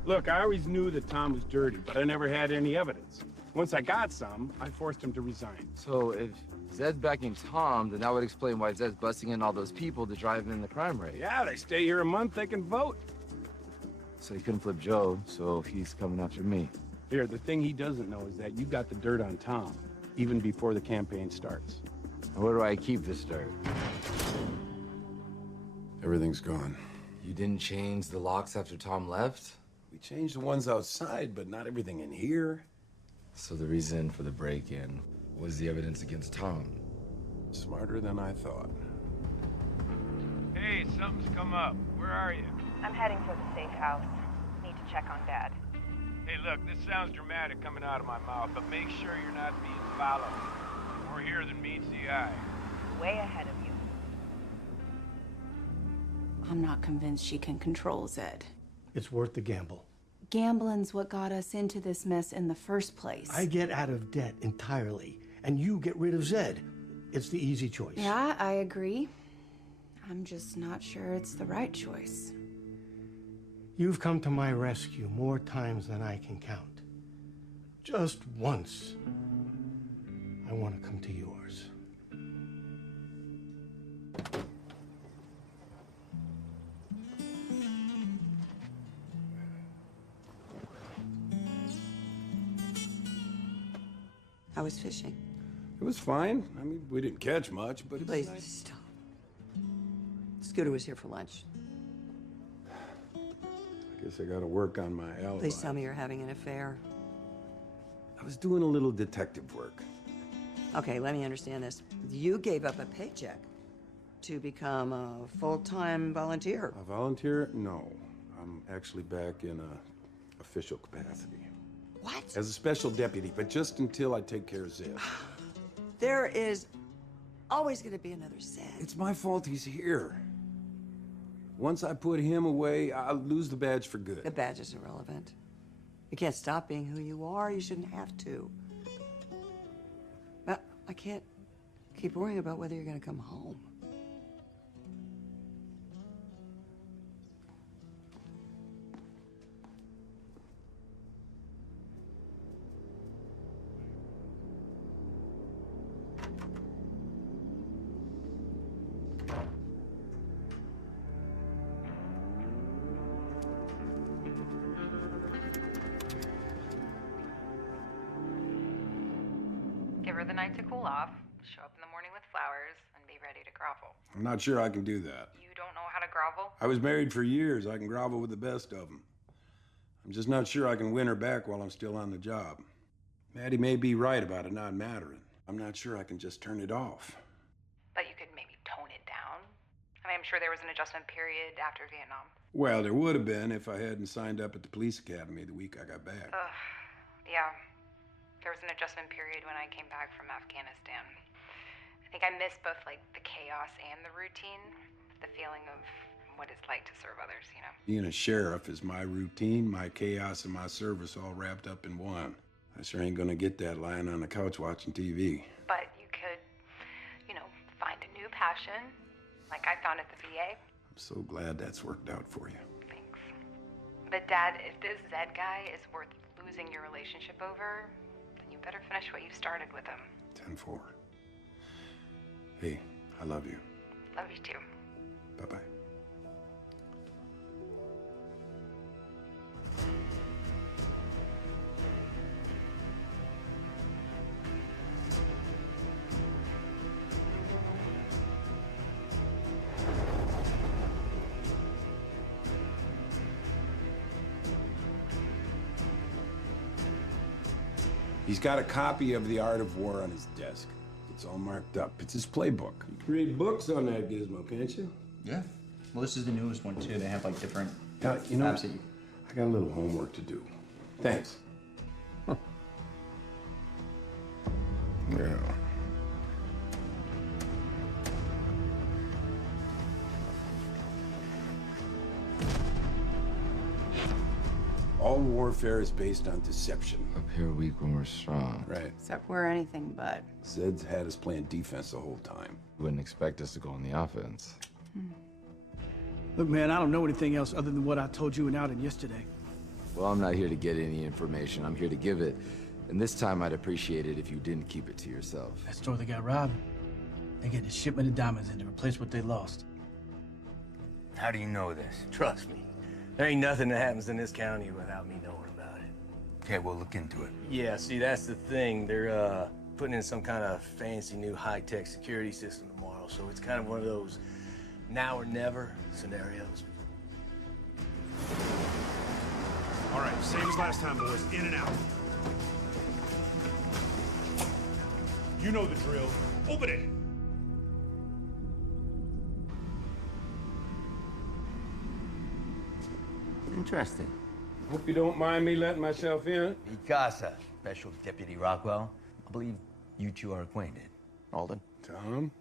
Look, I always knew that Tom was dirty, but I never had any evidence. Once I got some, I forced him to resign. So if Zed's backing Tom, then that would explain why Zed's busting in all those people to drive in the crime rate. Yeah, they stay here a month, they can vote. So he couldn't flip Joe, so he's coming after me. Here, the thing he doesn't know is that you got the dirt on Tom, even before the campaign starts. And where do I keep this dirt? Everything's gone. You didn't change the locks after Tom left? We changed the ones outside, but not everything in here. So the reason for the break-in was the evidence against Tom. Smarter than I thought. Hey, something's come up. Where are you? I'm heading for the safe house. Need to check on Dad. Hey, look, this sounds dramatic coming out of my mouth, but make sure you're not being followed. More here than meets the eye. Way ahead of you. I'm not convinced she can control Zed. It's worth the gamble. Gambling's what got us into this mess in the first place. I get out of debt entirely, and you get rid of Zed. It's the easy choice. Yeah, I agree. I'm just not sure it's the right choice. You've come to my rescue more times than I can count. Just once, I want to come to yours. I was fishing. It was fine. I mean, we didn't catch much, but it was Please, nice. stop. Scooter was here for lunch. I guess I gotta work on my alibi. Please tell me you're having an affair. I was doing a little detective work. Okay, let me understand this. You gave up a paycheck to become a full-time volunteer. A volunteer? No. I'm actually back in a official capacity. What? As a special deputy, but just until I take care of Zed. There is always going to be another Zed. It's my fault he's here. Once I put him away, I'll lose the badge for good. The badge is irrelevant. You can't stop being who you are. You shouldn't have to. But I can't keep worrying about whether you're going to come home. Give her the night to cool off, show up in the morning with flowers, and be ready to grovel. I'm not sure I can do that. You don't know how to grovel? I was married for years. I can grovel with the best of them. I'm just not sure I can win her back while I'm still on the job. Maddie may be right about it not mattering. I'm not sure I can just turn it off. But you could maybe tone it down. I mean, I'm sure there was an adjustment period after Vietnam. Well, there would have been if I hadn't signed up at the police academy the week I got back. Yeah. There was an adjustment period when I came back from Afghanistan. I think I missed both, like, the chaos and the routine. The feeling of what it's like to serve others, you know? Being a sheriff is my routine, my chaos, and my service all wrapped up in one. I sure ain't gonna get that lying on the couch watching TV. But you could, you know, find a new passion, like I found at the VA. I'm so glad that's worked out for you. Thanks. But Dad, if this Zed guy is worth losing your relationship over, then you better finish what you started with him. 10-4. Hey, I love you. Love you too. Bye-bye. He's got a copy of The Art of War on his desk. It's all marked up. It's his playbook. You can read books on that gizmo, can't you? Yeah. Well, this is the newest one, too. They have, like, different You know, apps that you... I got a little homework to do. Thanks. Huh. Yeah. All warfare is based on deception. Up here weak when we're strong. Right. Except we're anything but. Zed's had us playing defense the whole time. Wouldn't expect us to go on the offense. Look, man, I don't know anything else other than what I told you and Alden yesterday. Well, I'm not here to get any information. I'm here to give it. And this time I'd appreciate it if you didn't keep it to yourself. That store they got robbed, they get a shipment of diamonds in to replace what they lost. How do you know this? Trust me. There ain't nothing that happens in this county without me knowing about it. Okay, we'll look into it. Yeah, see, that's the thing. They're putting in some kind of fancy new high-tech security system tomorrow, so it's kind of one of those now or never scenarios. All right, same as last time, boys. In and out. You know the drill. Open it! Interesting. Hope you don't mind me letting myself in. Mikasa, Special Deputy Rockwell. I believe you two are acquainted. Alden? Tom?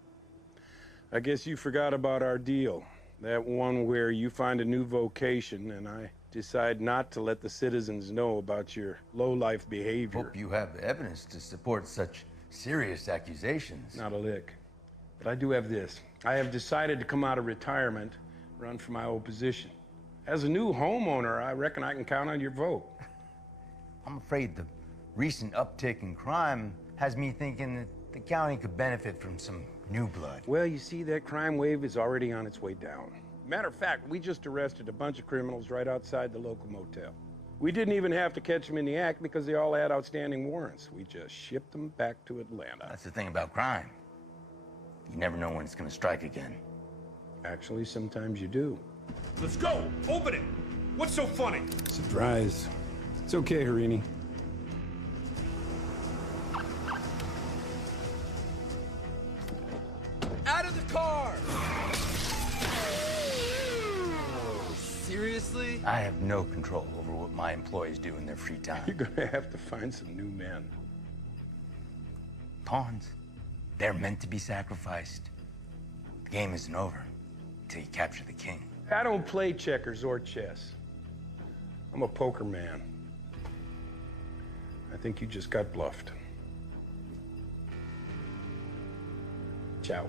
I guess you forgot about our deal. That one where you find a new vocation and I decide not to let the citizens know about your low-life behavior. Hope you have evidence to support such serious accusations. Not a lick. But I do have this. I have decided to come out of retirement, run for my old position. As a new homeowner, I reckon I can count on your vote. I'm afraid the recent uptick in crime has me thinking that the county could benefit from some new blood. Well, you see, that crime wave is already on its way down. Matter of fact, we just arrested a bunch of criminals right outside the local motel. We didn't even have to catch them in the act because they all had outstanding warrants. We just shipped them back to Atlanta. That's the thing about crime. You never know when it's gonna strike again. Actually, sometimes you do. Let's go! Open it! What's so funny? Surprise. It's okay, Harini. Out of the car! Seriously? I have no control over what my employees do in their free time. You're gonna have to find some new men. Pawns. They're meant to be sacrificed. The game isn't over until you capture the king. I don't play checkers or chess. I'm a poker man. I think you just got bluffed. Ciao.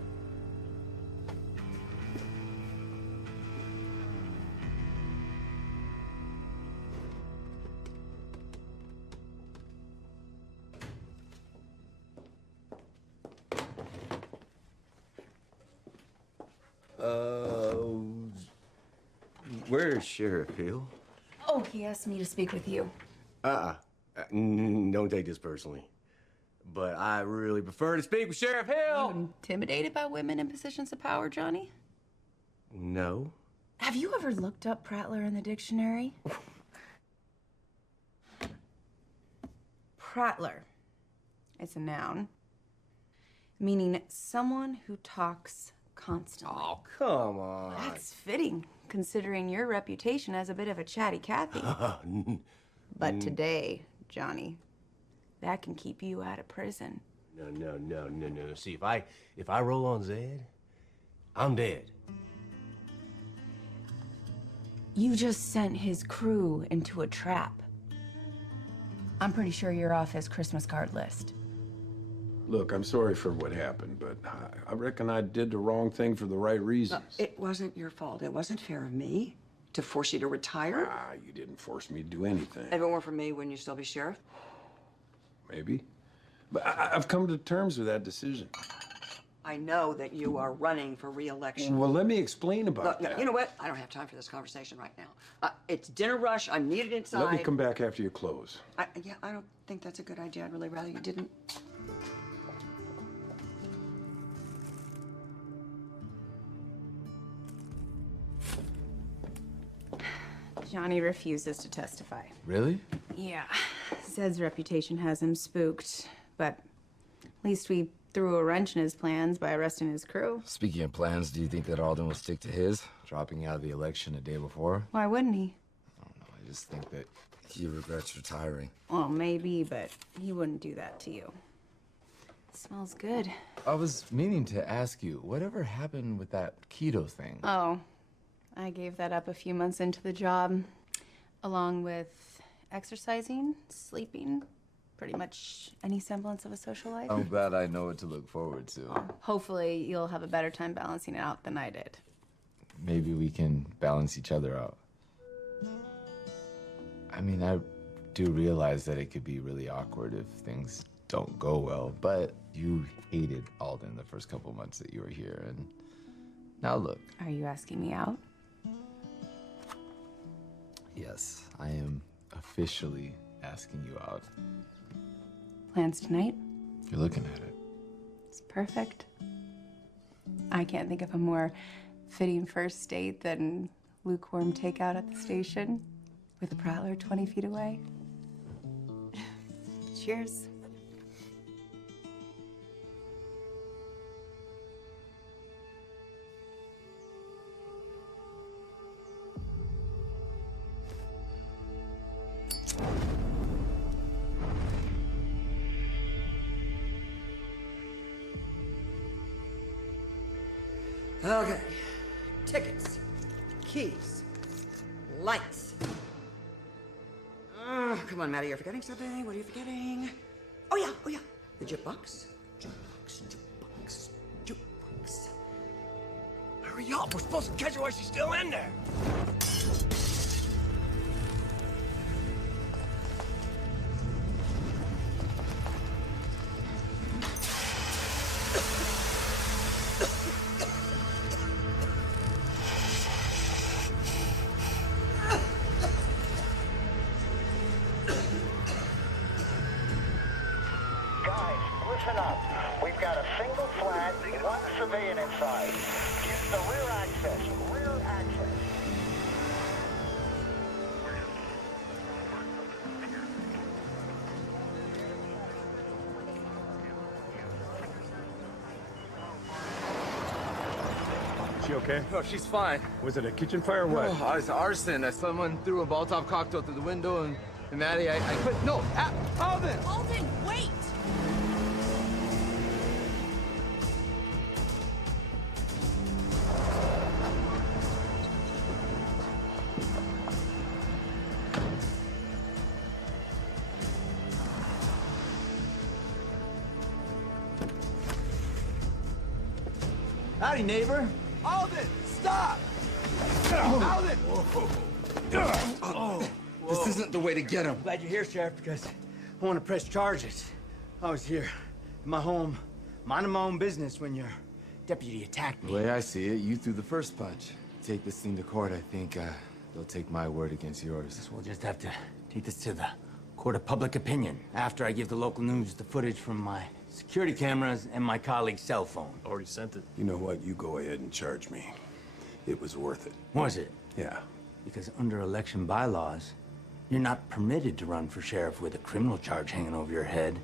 Where's Sheriff Hill? Oh, he asked me to speak with you. Don't take this personally. But I really prefer to speak with Sheriff Hill. You intimidated by women in positions of power, Johnny? No. Have you ever looked up prattler in the dictionary? Prattler. It's a noun, meaning someone who talks constantly. Oh, come on. That's fitting, considering your reputation as a bit of a chatty Cathy. But today, Johnny, that can keep you out of prison. No. See, if I roll on Zed, I'm dead. You just sent his crew into a trap. I'm pretty sure you're off his Christmas card list. Look, I'm sorry for what happened, but I reckon I did the wrong thing for the right reasons. It wasn't your fault. It wasn't fair of me to force you to retire. You didn't force me to do anything. If it weren't for me, wouldn't you still be sheriff? Maybe. But I've come to terms with that decision. I know that you are running for re-election. Well, let me explain about Look, that. you know what? I don't have time for this conversation right now. It's dinner rush. I'm needed inside. Let me come back after you close. I don't think that's a good idea. I'd really rather you didn't. Johnny refuses to testify. Really? Yeah. Zed's reputation has him spooked, but at least we threw a wrench in his plans by arresting his crew. Speaking of plans, do you think that Alden will stick to his, dropping out of the election a day before? Why wouldn't he? I just think that he regrets retiring. Well, maybe, but he wouldn't do that to you. It smells good. I was meaning to ask you, whatever happened with that keto thing? Oh, I gave that up a few months into the job, along with exercising, sleeping, pretty much any semblance of a social life. I'm glad I know what to look forward to. Hopefully, you'll have a better time balancing it out than I did. Maybe we can balance each other out. I mean, I do realize that it could be really awkward if things don't go well, but you hated Alden the first couple months that you were here, and now look. Are you asking me out? Yes, I am officially asking you out. Plans tonight? You're looking at it. It's perfect. I can't think of a more fitting first date than lukewarm takeout at the station with a prowler 20 feet away. Cheers. Okay. Tickets, keys, lights. Come on, Maddie, you're forgetting something. What are you forgetting? Oh, yeah, oh, yeah. The jukebox. Jukebox. Hurry up, we're supposed to catch her while she's still in there. Listen up. We've got a single flat, one civilian inside. Use the rear access. Rear access. She okay? No, she's fine. Was it a kitchen fire or what? No, it's arson. Someone threw a Molotov cocktail through the window, and Maddie, I couldn't. No, Alden! Alden, wait! Howdy, neighbor. Alden, stop! Alden! This isn't the way to get him. Glad you're here, Sheriff, because I want to press charges. I was here in my home, minding my own business when your deputy attacked me. The way I see it, you threw the first punch. Take this thing to court, I think they'll take my word against yours. We'll just have to take this to the court of public opinion after I give the local news the footage from my security cameras and my colleague's cell phone. Already sent it. You know what? You go ahead and charge me. It was worth it. Was it? Yeah. Because under election bylaws, you're not permitted to run for sheriff with a criminal charge hanging over your head.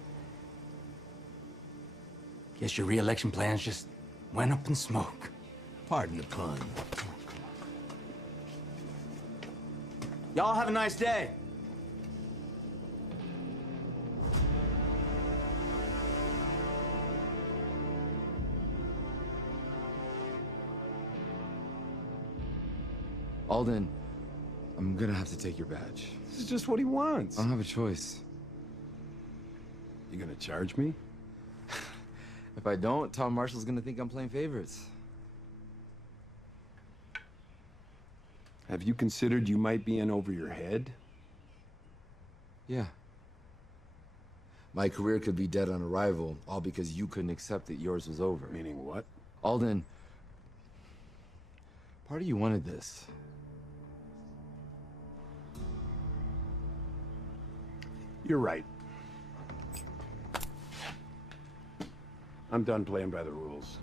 Guess your re-election plans just went up in smoke. Pardon the pun. Y'all have a nice day. Alden, I'm gonna have to take your badge. This is just what he wants. I don't have a choice. You gonna charge me? If I don't, Tom Marshall's gonna think I'm playing favorites. Have you considered you might be in over your head? Yeah. My career could be dead on arrival, all because you couldn't accept that yours was over. Meaning what? Alden, part of you wanted this. You're right. I'm done playing by the rules.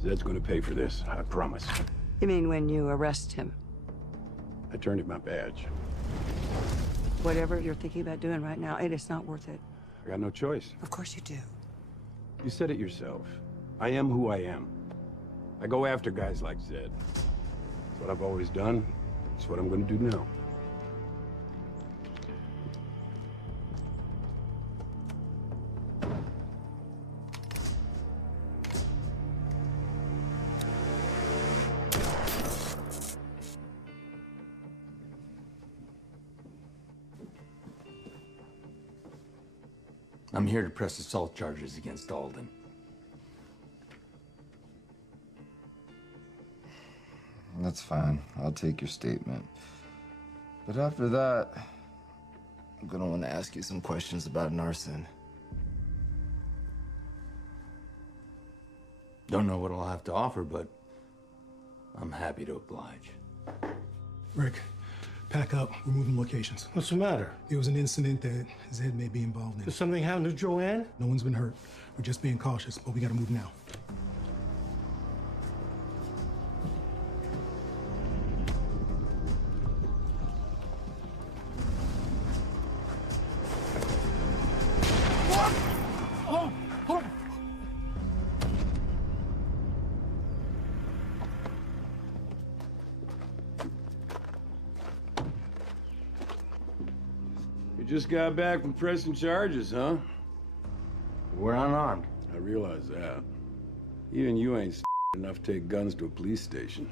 Zed's gonna pay for this, I promise. You mean when you arrest him? I turned in my badge. Whatever you're thinking about doing right now, it is not worth it. I got no choice. Of course you do. You said it yourself. I am who I am. I go after guys like Zed. It's what I've always done. It's what I'm gonna do now. I'm here to press assault charges against Alden. That's fine. I'll take your statement. But after that, I'm gonna want to ask you some questions about an arson. Don't know what I'll have to offer, but I'm happy to oblige. Rick, Pack up. We're moving locations. What's the matter? There was an incident that Zed may be involved in. Did something happen to Joanne? No one's been hurt. We're just being cautious, but we gotta move now. You just got back from pressing charges, huh? We're unarmed. I realize that. Even you ain't enough to take guns to a police station.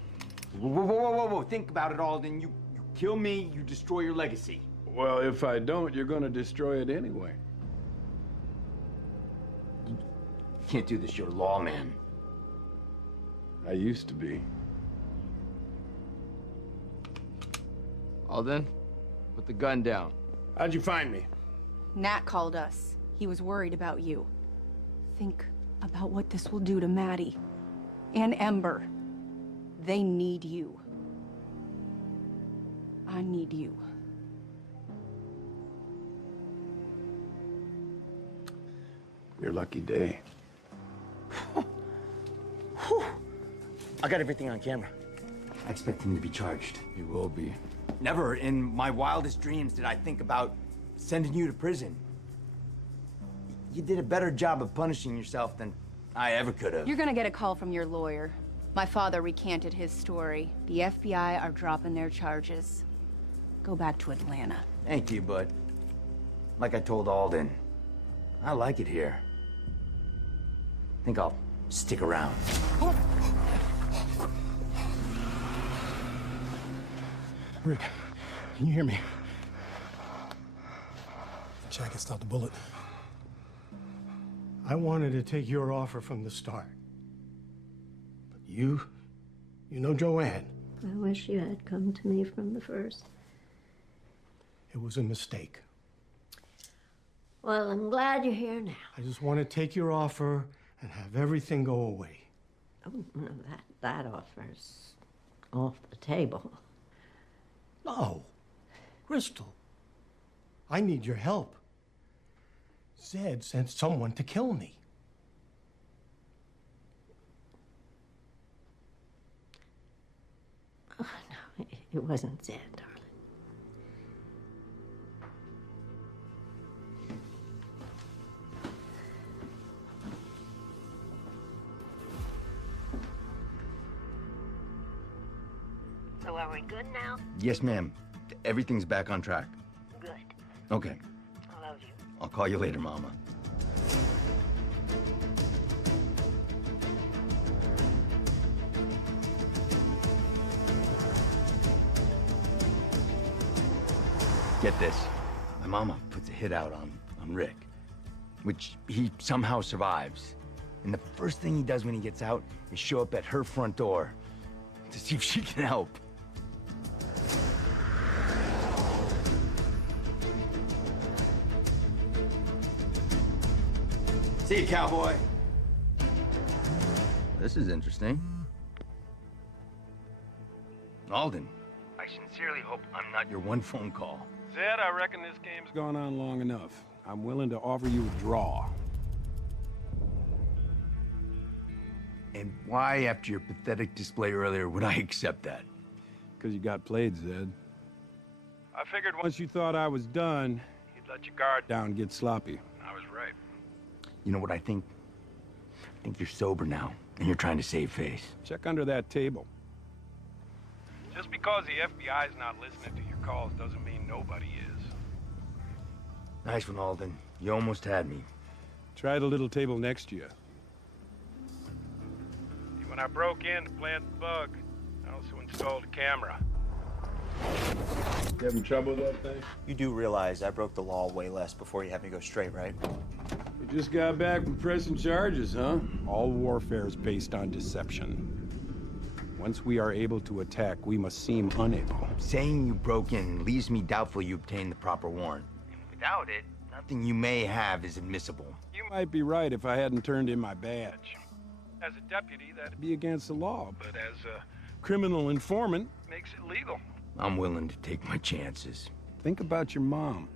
Whoa. Think about it, Alden. You kill me, you destroy your legacy. Well, if I don't, you're gonna destroy it anyway. You can't do this, you're a lawman. I used to be. Alden, put the gun down. How'd you find me? Nat called us. He was worried about you. Think about what this will do to Maddie and Ember. They need you. I need you. Your lucky day. I got everything on camera. I expect him to be charged. He will be. Never in my wildest dreams did I think about sending you to prison. You did a better job of punishing yourself than I ever could have. You're gonna get a call from your lawyer. My father recanted his story. The FBI are dropping their charges. Go back to Atlanta. Thank you, bud. Like I told Alden, I like it here. I think I'll stick around. Rick, can you hear me? Jacket stopped the bullet. I wanted to take your offer from the start. But you know Joanne. I wish you had come to me from the first. It was a mistake. Well, I'm glad you're here now. I just want to take your offer and have everything go away. Oh, no, that offer's off the table. No. Crystal, I need your help. Zed sent someone to kill me. Oh, no, it wasn't Zed, darling. So are we good now? Yes, ma'am. Everything's back on track. Good. Okay. I love you. I'll call you later, Mama. Get this. My mama puts a hit out on Rick, which he somehow survives. And the first thing he does when he gets out is show up at her front door to see if she can help. See you, cowboy. This is interesting. Alden, I sincerely hope I'm not your one phone call. Zed, I reckon this game's It's gone on long enough. I'm willing to offer you a draw. And why, after your pathetic display earlier, would I accept that? Because you got played, Zed. I figured Once you thought I was done, you'd let your guard down, get sloppy. I was right. You know what I think? I think you're sober now, and you're trying to save face. Check under that table. Just because the FBI's not listening to your calls doesn't mean nobody is. Nice one, Alden. You almost had me. Try the little table next to you. When I broke in to plant the bug, I also installed a camera. You having trouble with that thing? You do realize I broke the law way less before you had me go straight, right? You just got back from pressing charges, huh? All warfare is based on deception. Once we are able to attack, we must seem unable. Saying you broke in leaves me doubtful you obtained the proper warrant. And without it, nothing you may have is admissible. You might be right if I hadn't turned in my badge. As a deputy, that'd Be against the law, but as a criminal informant. makes it legal. I'm willing to take my chances. Think about your mom.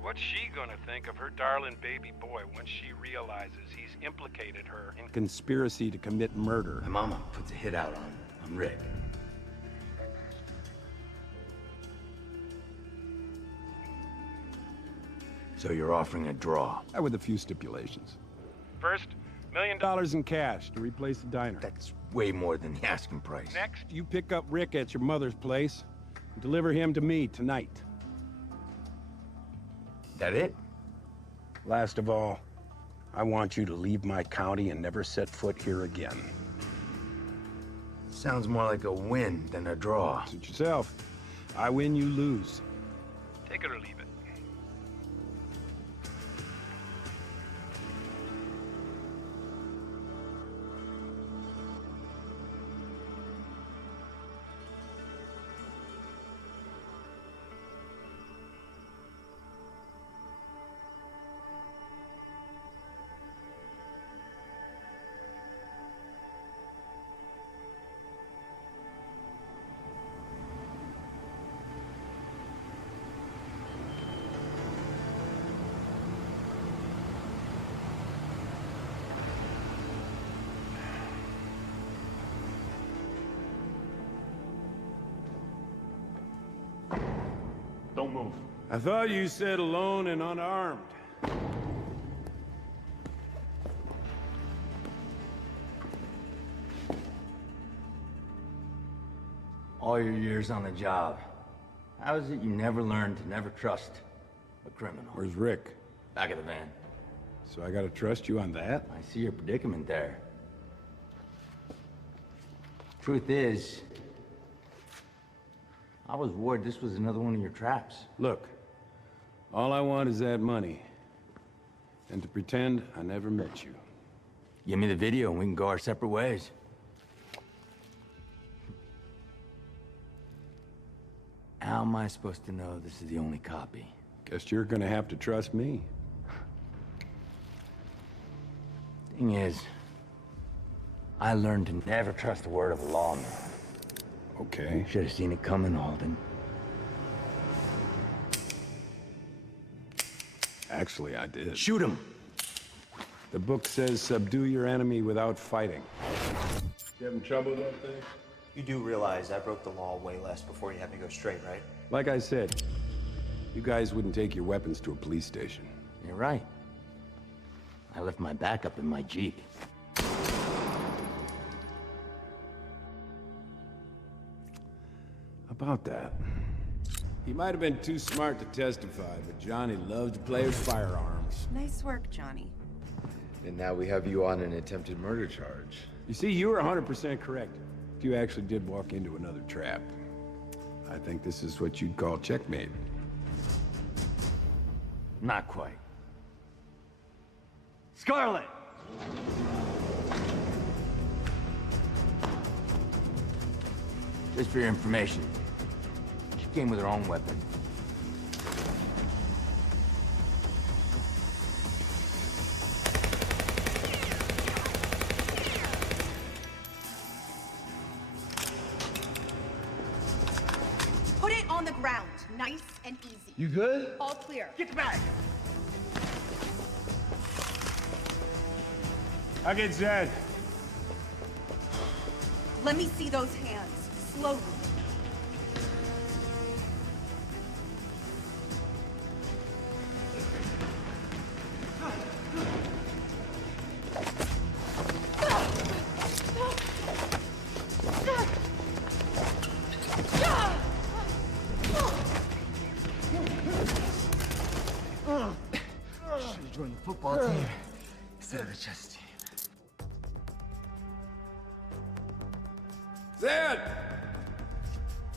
What's she gonna think of her darling baby boy when she realizes he's implicated her in... Conspiracy to commit murder. My mama puts a hit out on Rick. So you're offering a draw? With a few stipulations. First, $1 million in cash to replace the diner. That's way more than the asking price. next. You pick up Rick at your mother's place and deliver him to me tonight. That it? Last of all, I want you to leave my county and never set foot here again. Sounds more like a win than a draw. Suit yourself. I win, you lose. Take it or leave it. Don't move. I thought you said alone and unarmed. All your years on the job, how is it you never learned to never trust a criminal? Where's Rick? Back of the van. So I gotta trust you on that? I see your predicament there. Truth is, I was worried this was another one of your traps. Look, all I want is that money. And to pretend I never met you. Give me the video and we can go our separate ways. How am I supposed to know this is the only copy? Guess you're gonna have to trust me. Thing is, I learned to never trust the word of a lawman. Okay. Should have seen it coming, Alden. Actually, I did. Shoot him! The book says subdue your enemy without fighting. You having trouble with that thing? You do realize I broke the law way less before you had me go straight, right? Like I said, you guys wouldn't take your weapons to a police station. You're right. I left my backup in my Jeep. About that. He might have been too smart to testify, but Johnny loves to play with firearms. Nice work, Johnny. And now we have you on an attempted murder charge. You see, you were 100% correct. If you actually did walk into another trap. I think this is what you'd call checkmate. Not quite. Scarlet! Just for your information, she came with her own weapon. Put it on the ground, nice and easy. You good? All clear. Get the bag! I'll get Zed. Let me see those hands, slowly. Should've joined the football team instead of the chess team. Zed!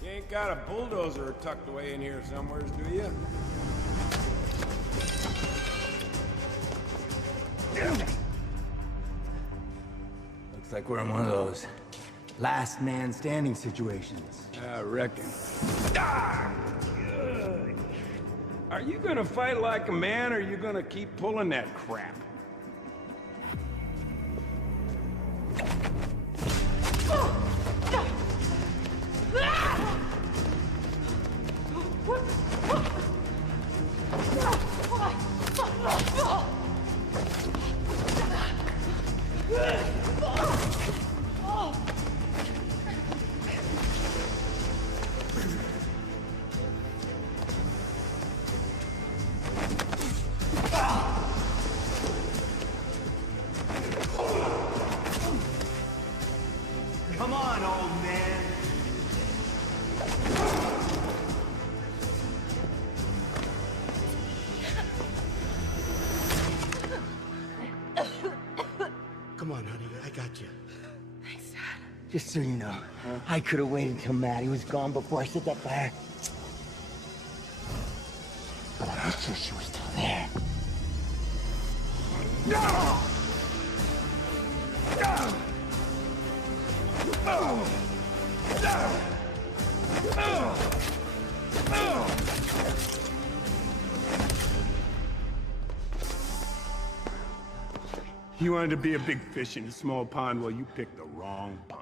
You ain't got a bulldozer tucked away in here somewheres, do you? Looks like we're in one of those last man standing situations. I reckon. Ah! Ugh. Are you gonna fight like a man, or are you gonna keep pulling that crap? Come on, old man. Come on, honey, I got you. Just so you know, I could have waited till Maddie was gone before I set that fire. But I made sure she was still there. No! You wanted to be a big fish in a small pond, well, you picked the wrong pond.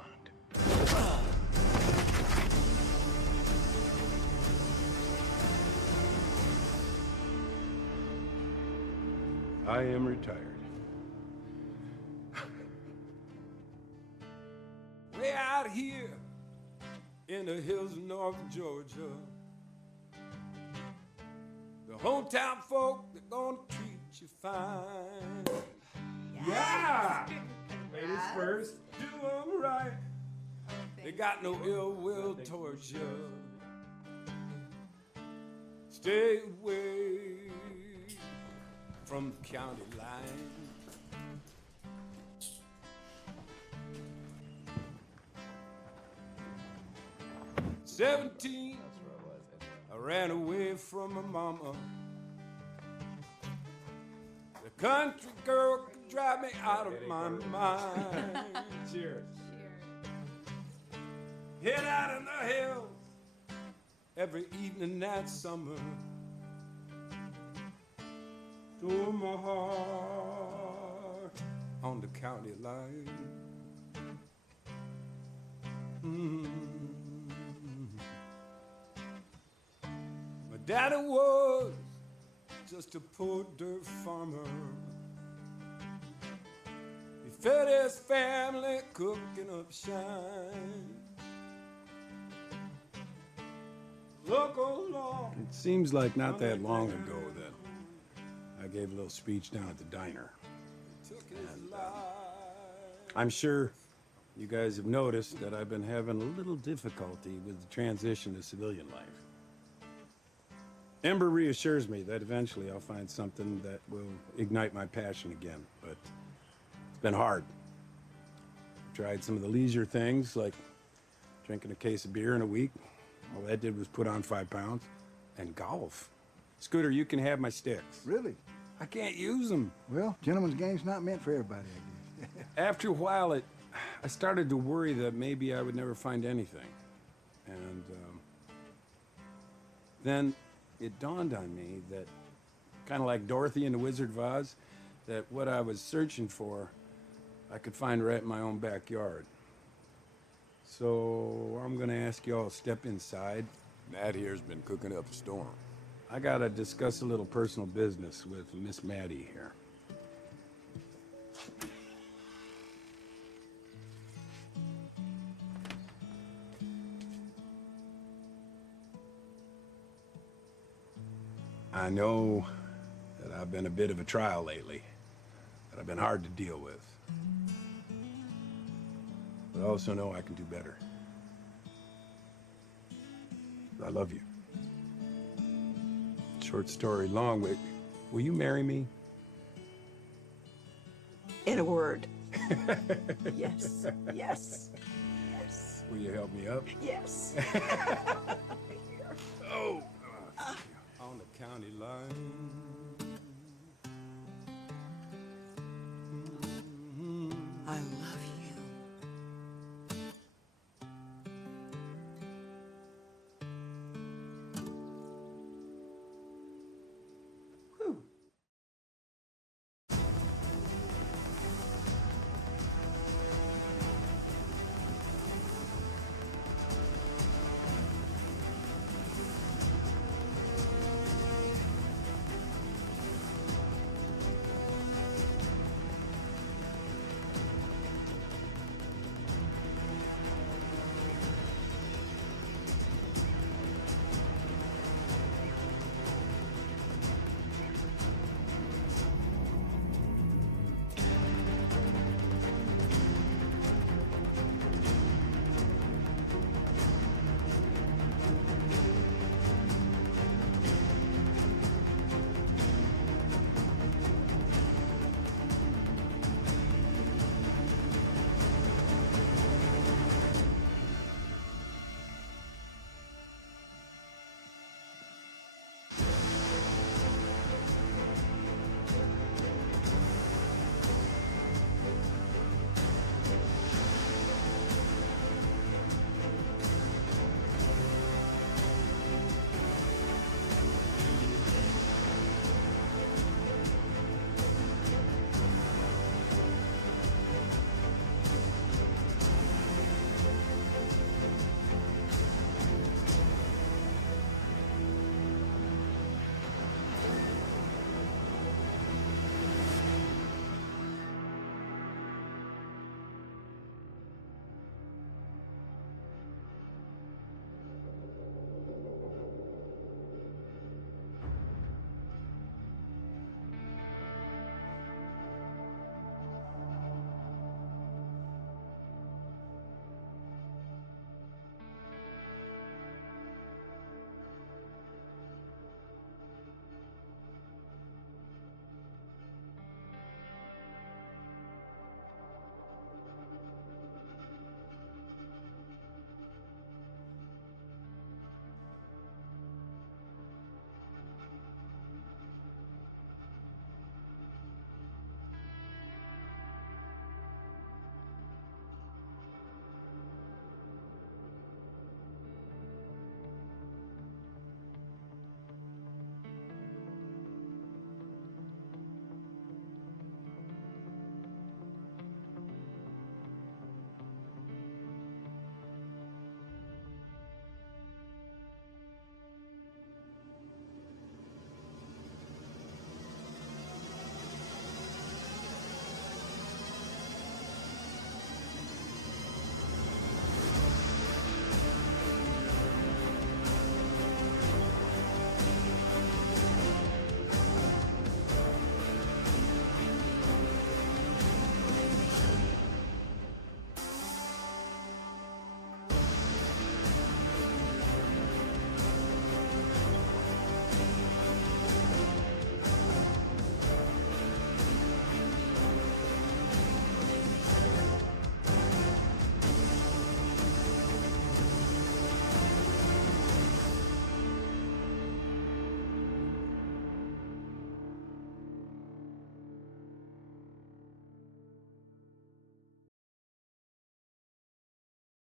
I am retired. Way out here in the hills of North Georgia, the hometown folk, they're gonna treat you fine. Yeah! Ladies first, do them right. They got no ill will towards you. Stay away from the county line. "17, I ran away from my mama. The country girl could drive me out of my mind." Cheers. Hid out in the hills every evening that summer. Threw my heart on the county line. My daddy was just a poor dirt farmer. He fed his family cooking up shine. Look along. It seems like not that long ago that I gave a little speech down at the diner. And, I'm sure you guys have noticed that I've been having a little difficulty with the transition to civilian life. Ember reassures me that eventually I'll find something that will ignite my passion again, but it's been hard. Tried some of the leisure things, like drinking a case of beer in a week. All that did was put on 5 pounds. And golf. Scooter, you can have my sticks. Really? I can't use them. Well, gentlemen's game's not meant for everybody, I guess. After a while, I started to worry that maybe I would never find anything. And then it dawned on me that, kind of like Dorothy in the Wizard of Oz, that what I was searching for, I could find right in my own backyard. So I'm gonna ask you all to step inside. Matt here's been cooking up a storm. I gotta discuss a little personal business with Miss Maddie here. I know that I've been a bit of a trial lately, that I've been hard to deal with. But I also know I can do better. I love you. Short story long, will you marry me? In a word. Yes. Yes. Yes. Will you help me up? Yes. Oh! On the county line.